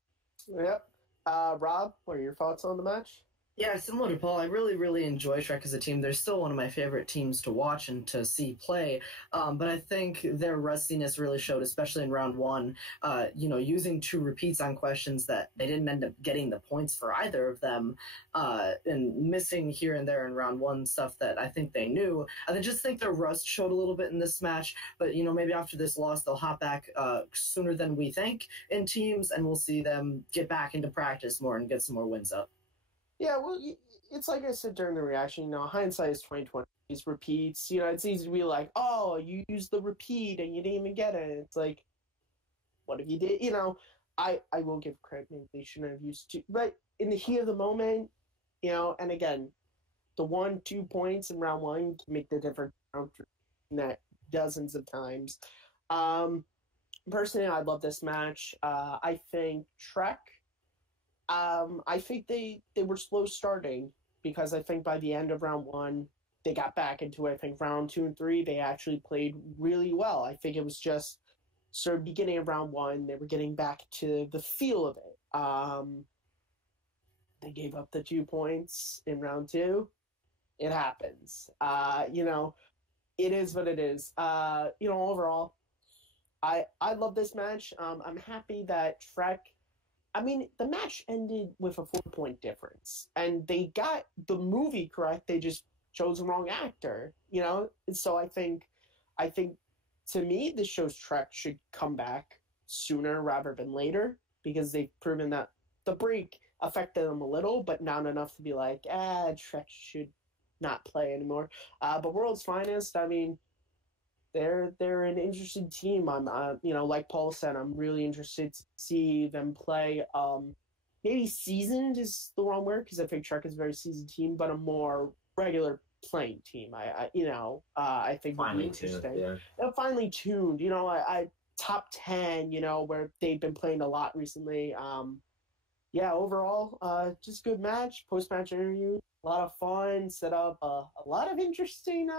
Yep. Rob, what are your thoughts on the match? Yeah, similar to Paul, I really, really enjoy Trek as a team. They're still one of my favorite teams to watch and to see play. But I think their rustiness really showed, especially in round one, using 2 repeats on questions that they didn't end up getting the points for either of them, and missing here and there in round one stuff that I think they knew. I just think their rust showed a little bit in this match, but, maybe after this loss, they'll hop back sooner than we think in teams, and we'll see them get back into practice more and get some more wins up. Yeah, well, it's like I said during the reaction, hindsight is 20/20. These repeats, it's easy to be like, oh, you used the repeat and you didn't even get it. It's like, what if you did? I will give credit. Maybe they shouldn't have used 2. But in the heat of the moment, and again, the 1-2 points in round one can make the difference in that dozens of times. Personally, I love this match. I think Trek, I think they were slow starting because I think by the end of round one, they got back into it. I think round 2 and 3, they actually played really well. I think it was just sort of beginning of round one, they were getting back to the feel of it. They gave up the 2 points in round 2. It happens. It is what it is. Overall, I love this match. I'm happy that Trek, the match ended with a 4-point difference, and they got the movie correct. They just chose the wrong actor, So I think to me, this shows Trek should come back sooner rather than later because they've proven that the break affected them a little, but not enough to be like, Trek should not play anymore. But World's Finest, they're an interesting team. I'm, like Paul said, I'm really interested to see them play. Maybe seasoned is the wrong word because I think Trek is a very seasoned team, but a more regular playing team. I think would be Finely interesting. tuned, yeah. They're finely tuned. I top 10. Where they've been playing a lot recently. Overall, just good match. Post-match interview, a lot of fun. Set up a lot of interesting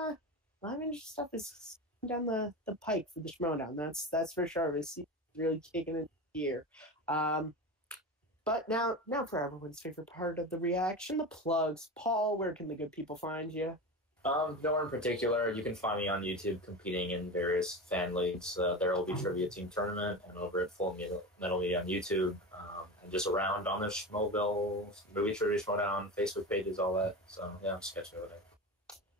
stuff is down the pike for the Schmoedown. That's for sure. It's really kicking into gear. But now for everyone's favorite part of the reaction, the plugs. Paul, where can the good people find you? Nowhere in particular. You can find me on YouTube competing in various fan leagues. There will be Trivia Team Tournament and over at Full Metal Media on YouTube. And just around on the Schmoeville, Movie Trivia Schmoedown, Facebook pages, all that. So, yeah, I'm sketching over there.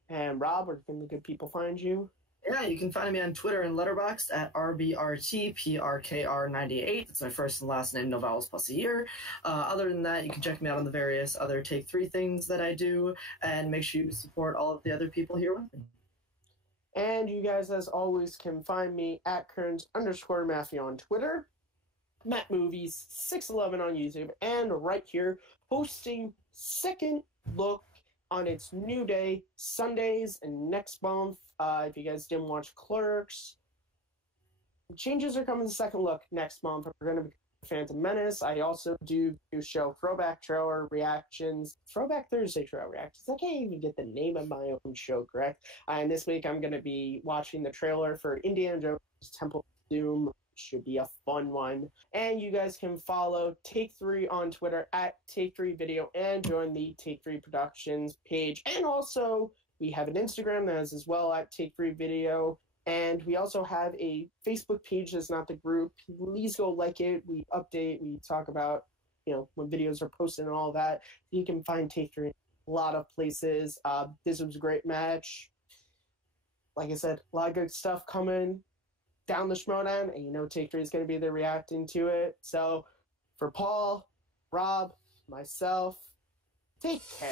And Rob, where can the good people find you? Yeah, you can find me on Twitter and Letterboxd at RBRTPRKR98. That's my first and last name, no vowels plus a year. Other than that, you can check me out on the various other Take 3 things that I do, and make sure you support all of the other people here with me. And you guys, as always, can find me at Kearns_Matthew on Twitter, Matt Movies 611 on YouTube, and right here, hosting Second Look on its new day, Sundays and next month. If you guys didn't watch Clerks, changes are coming to Second Look next month. We're going to be Phantom Menace. I also do show Throwback trailer reactions, Throwback Thursday trailer reactions. I can't even get the name of my own show correct. And this week I'm going to be watching the trailer for Indiana Jones Temple of Doom. Should be a fun one. And you guys can follow Take 3 on Twitter at Take 3 Video and join the Take 3 Productions page. And also, we have an Instagram that is as well at Take 3 Video. And we also have a Facebook page that's not the group. Please go like it. We update. We talk about, when videos are posted and all that. You can find Take 3 in a lot of places. This was a great match. Like I said, a lot of good stuff coming down the Schmoedown, and Take 3 is going to be there reacting to it. So, for Paul, Rob, myself, take care.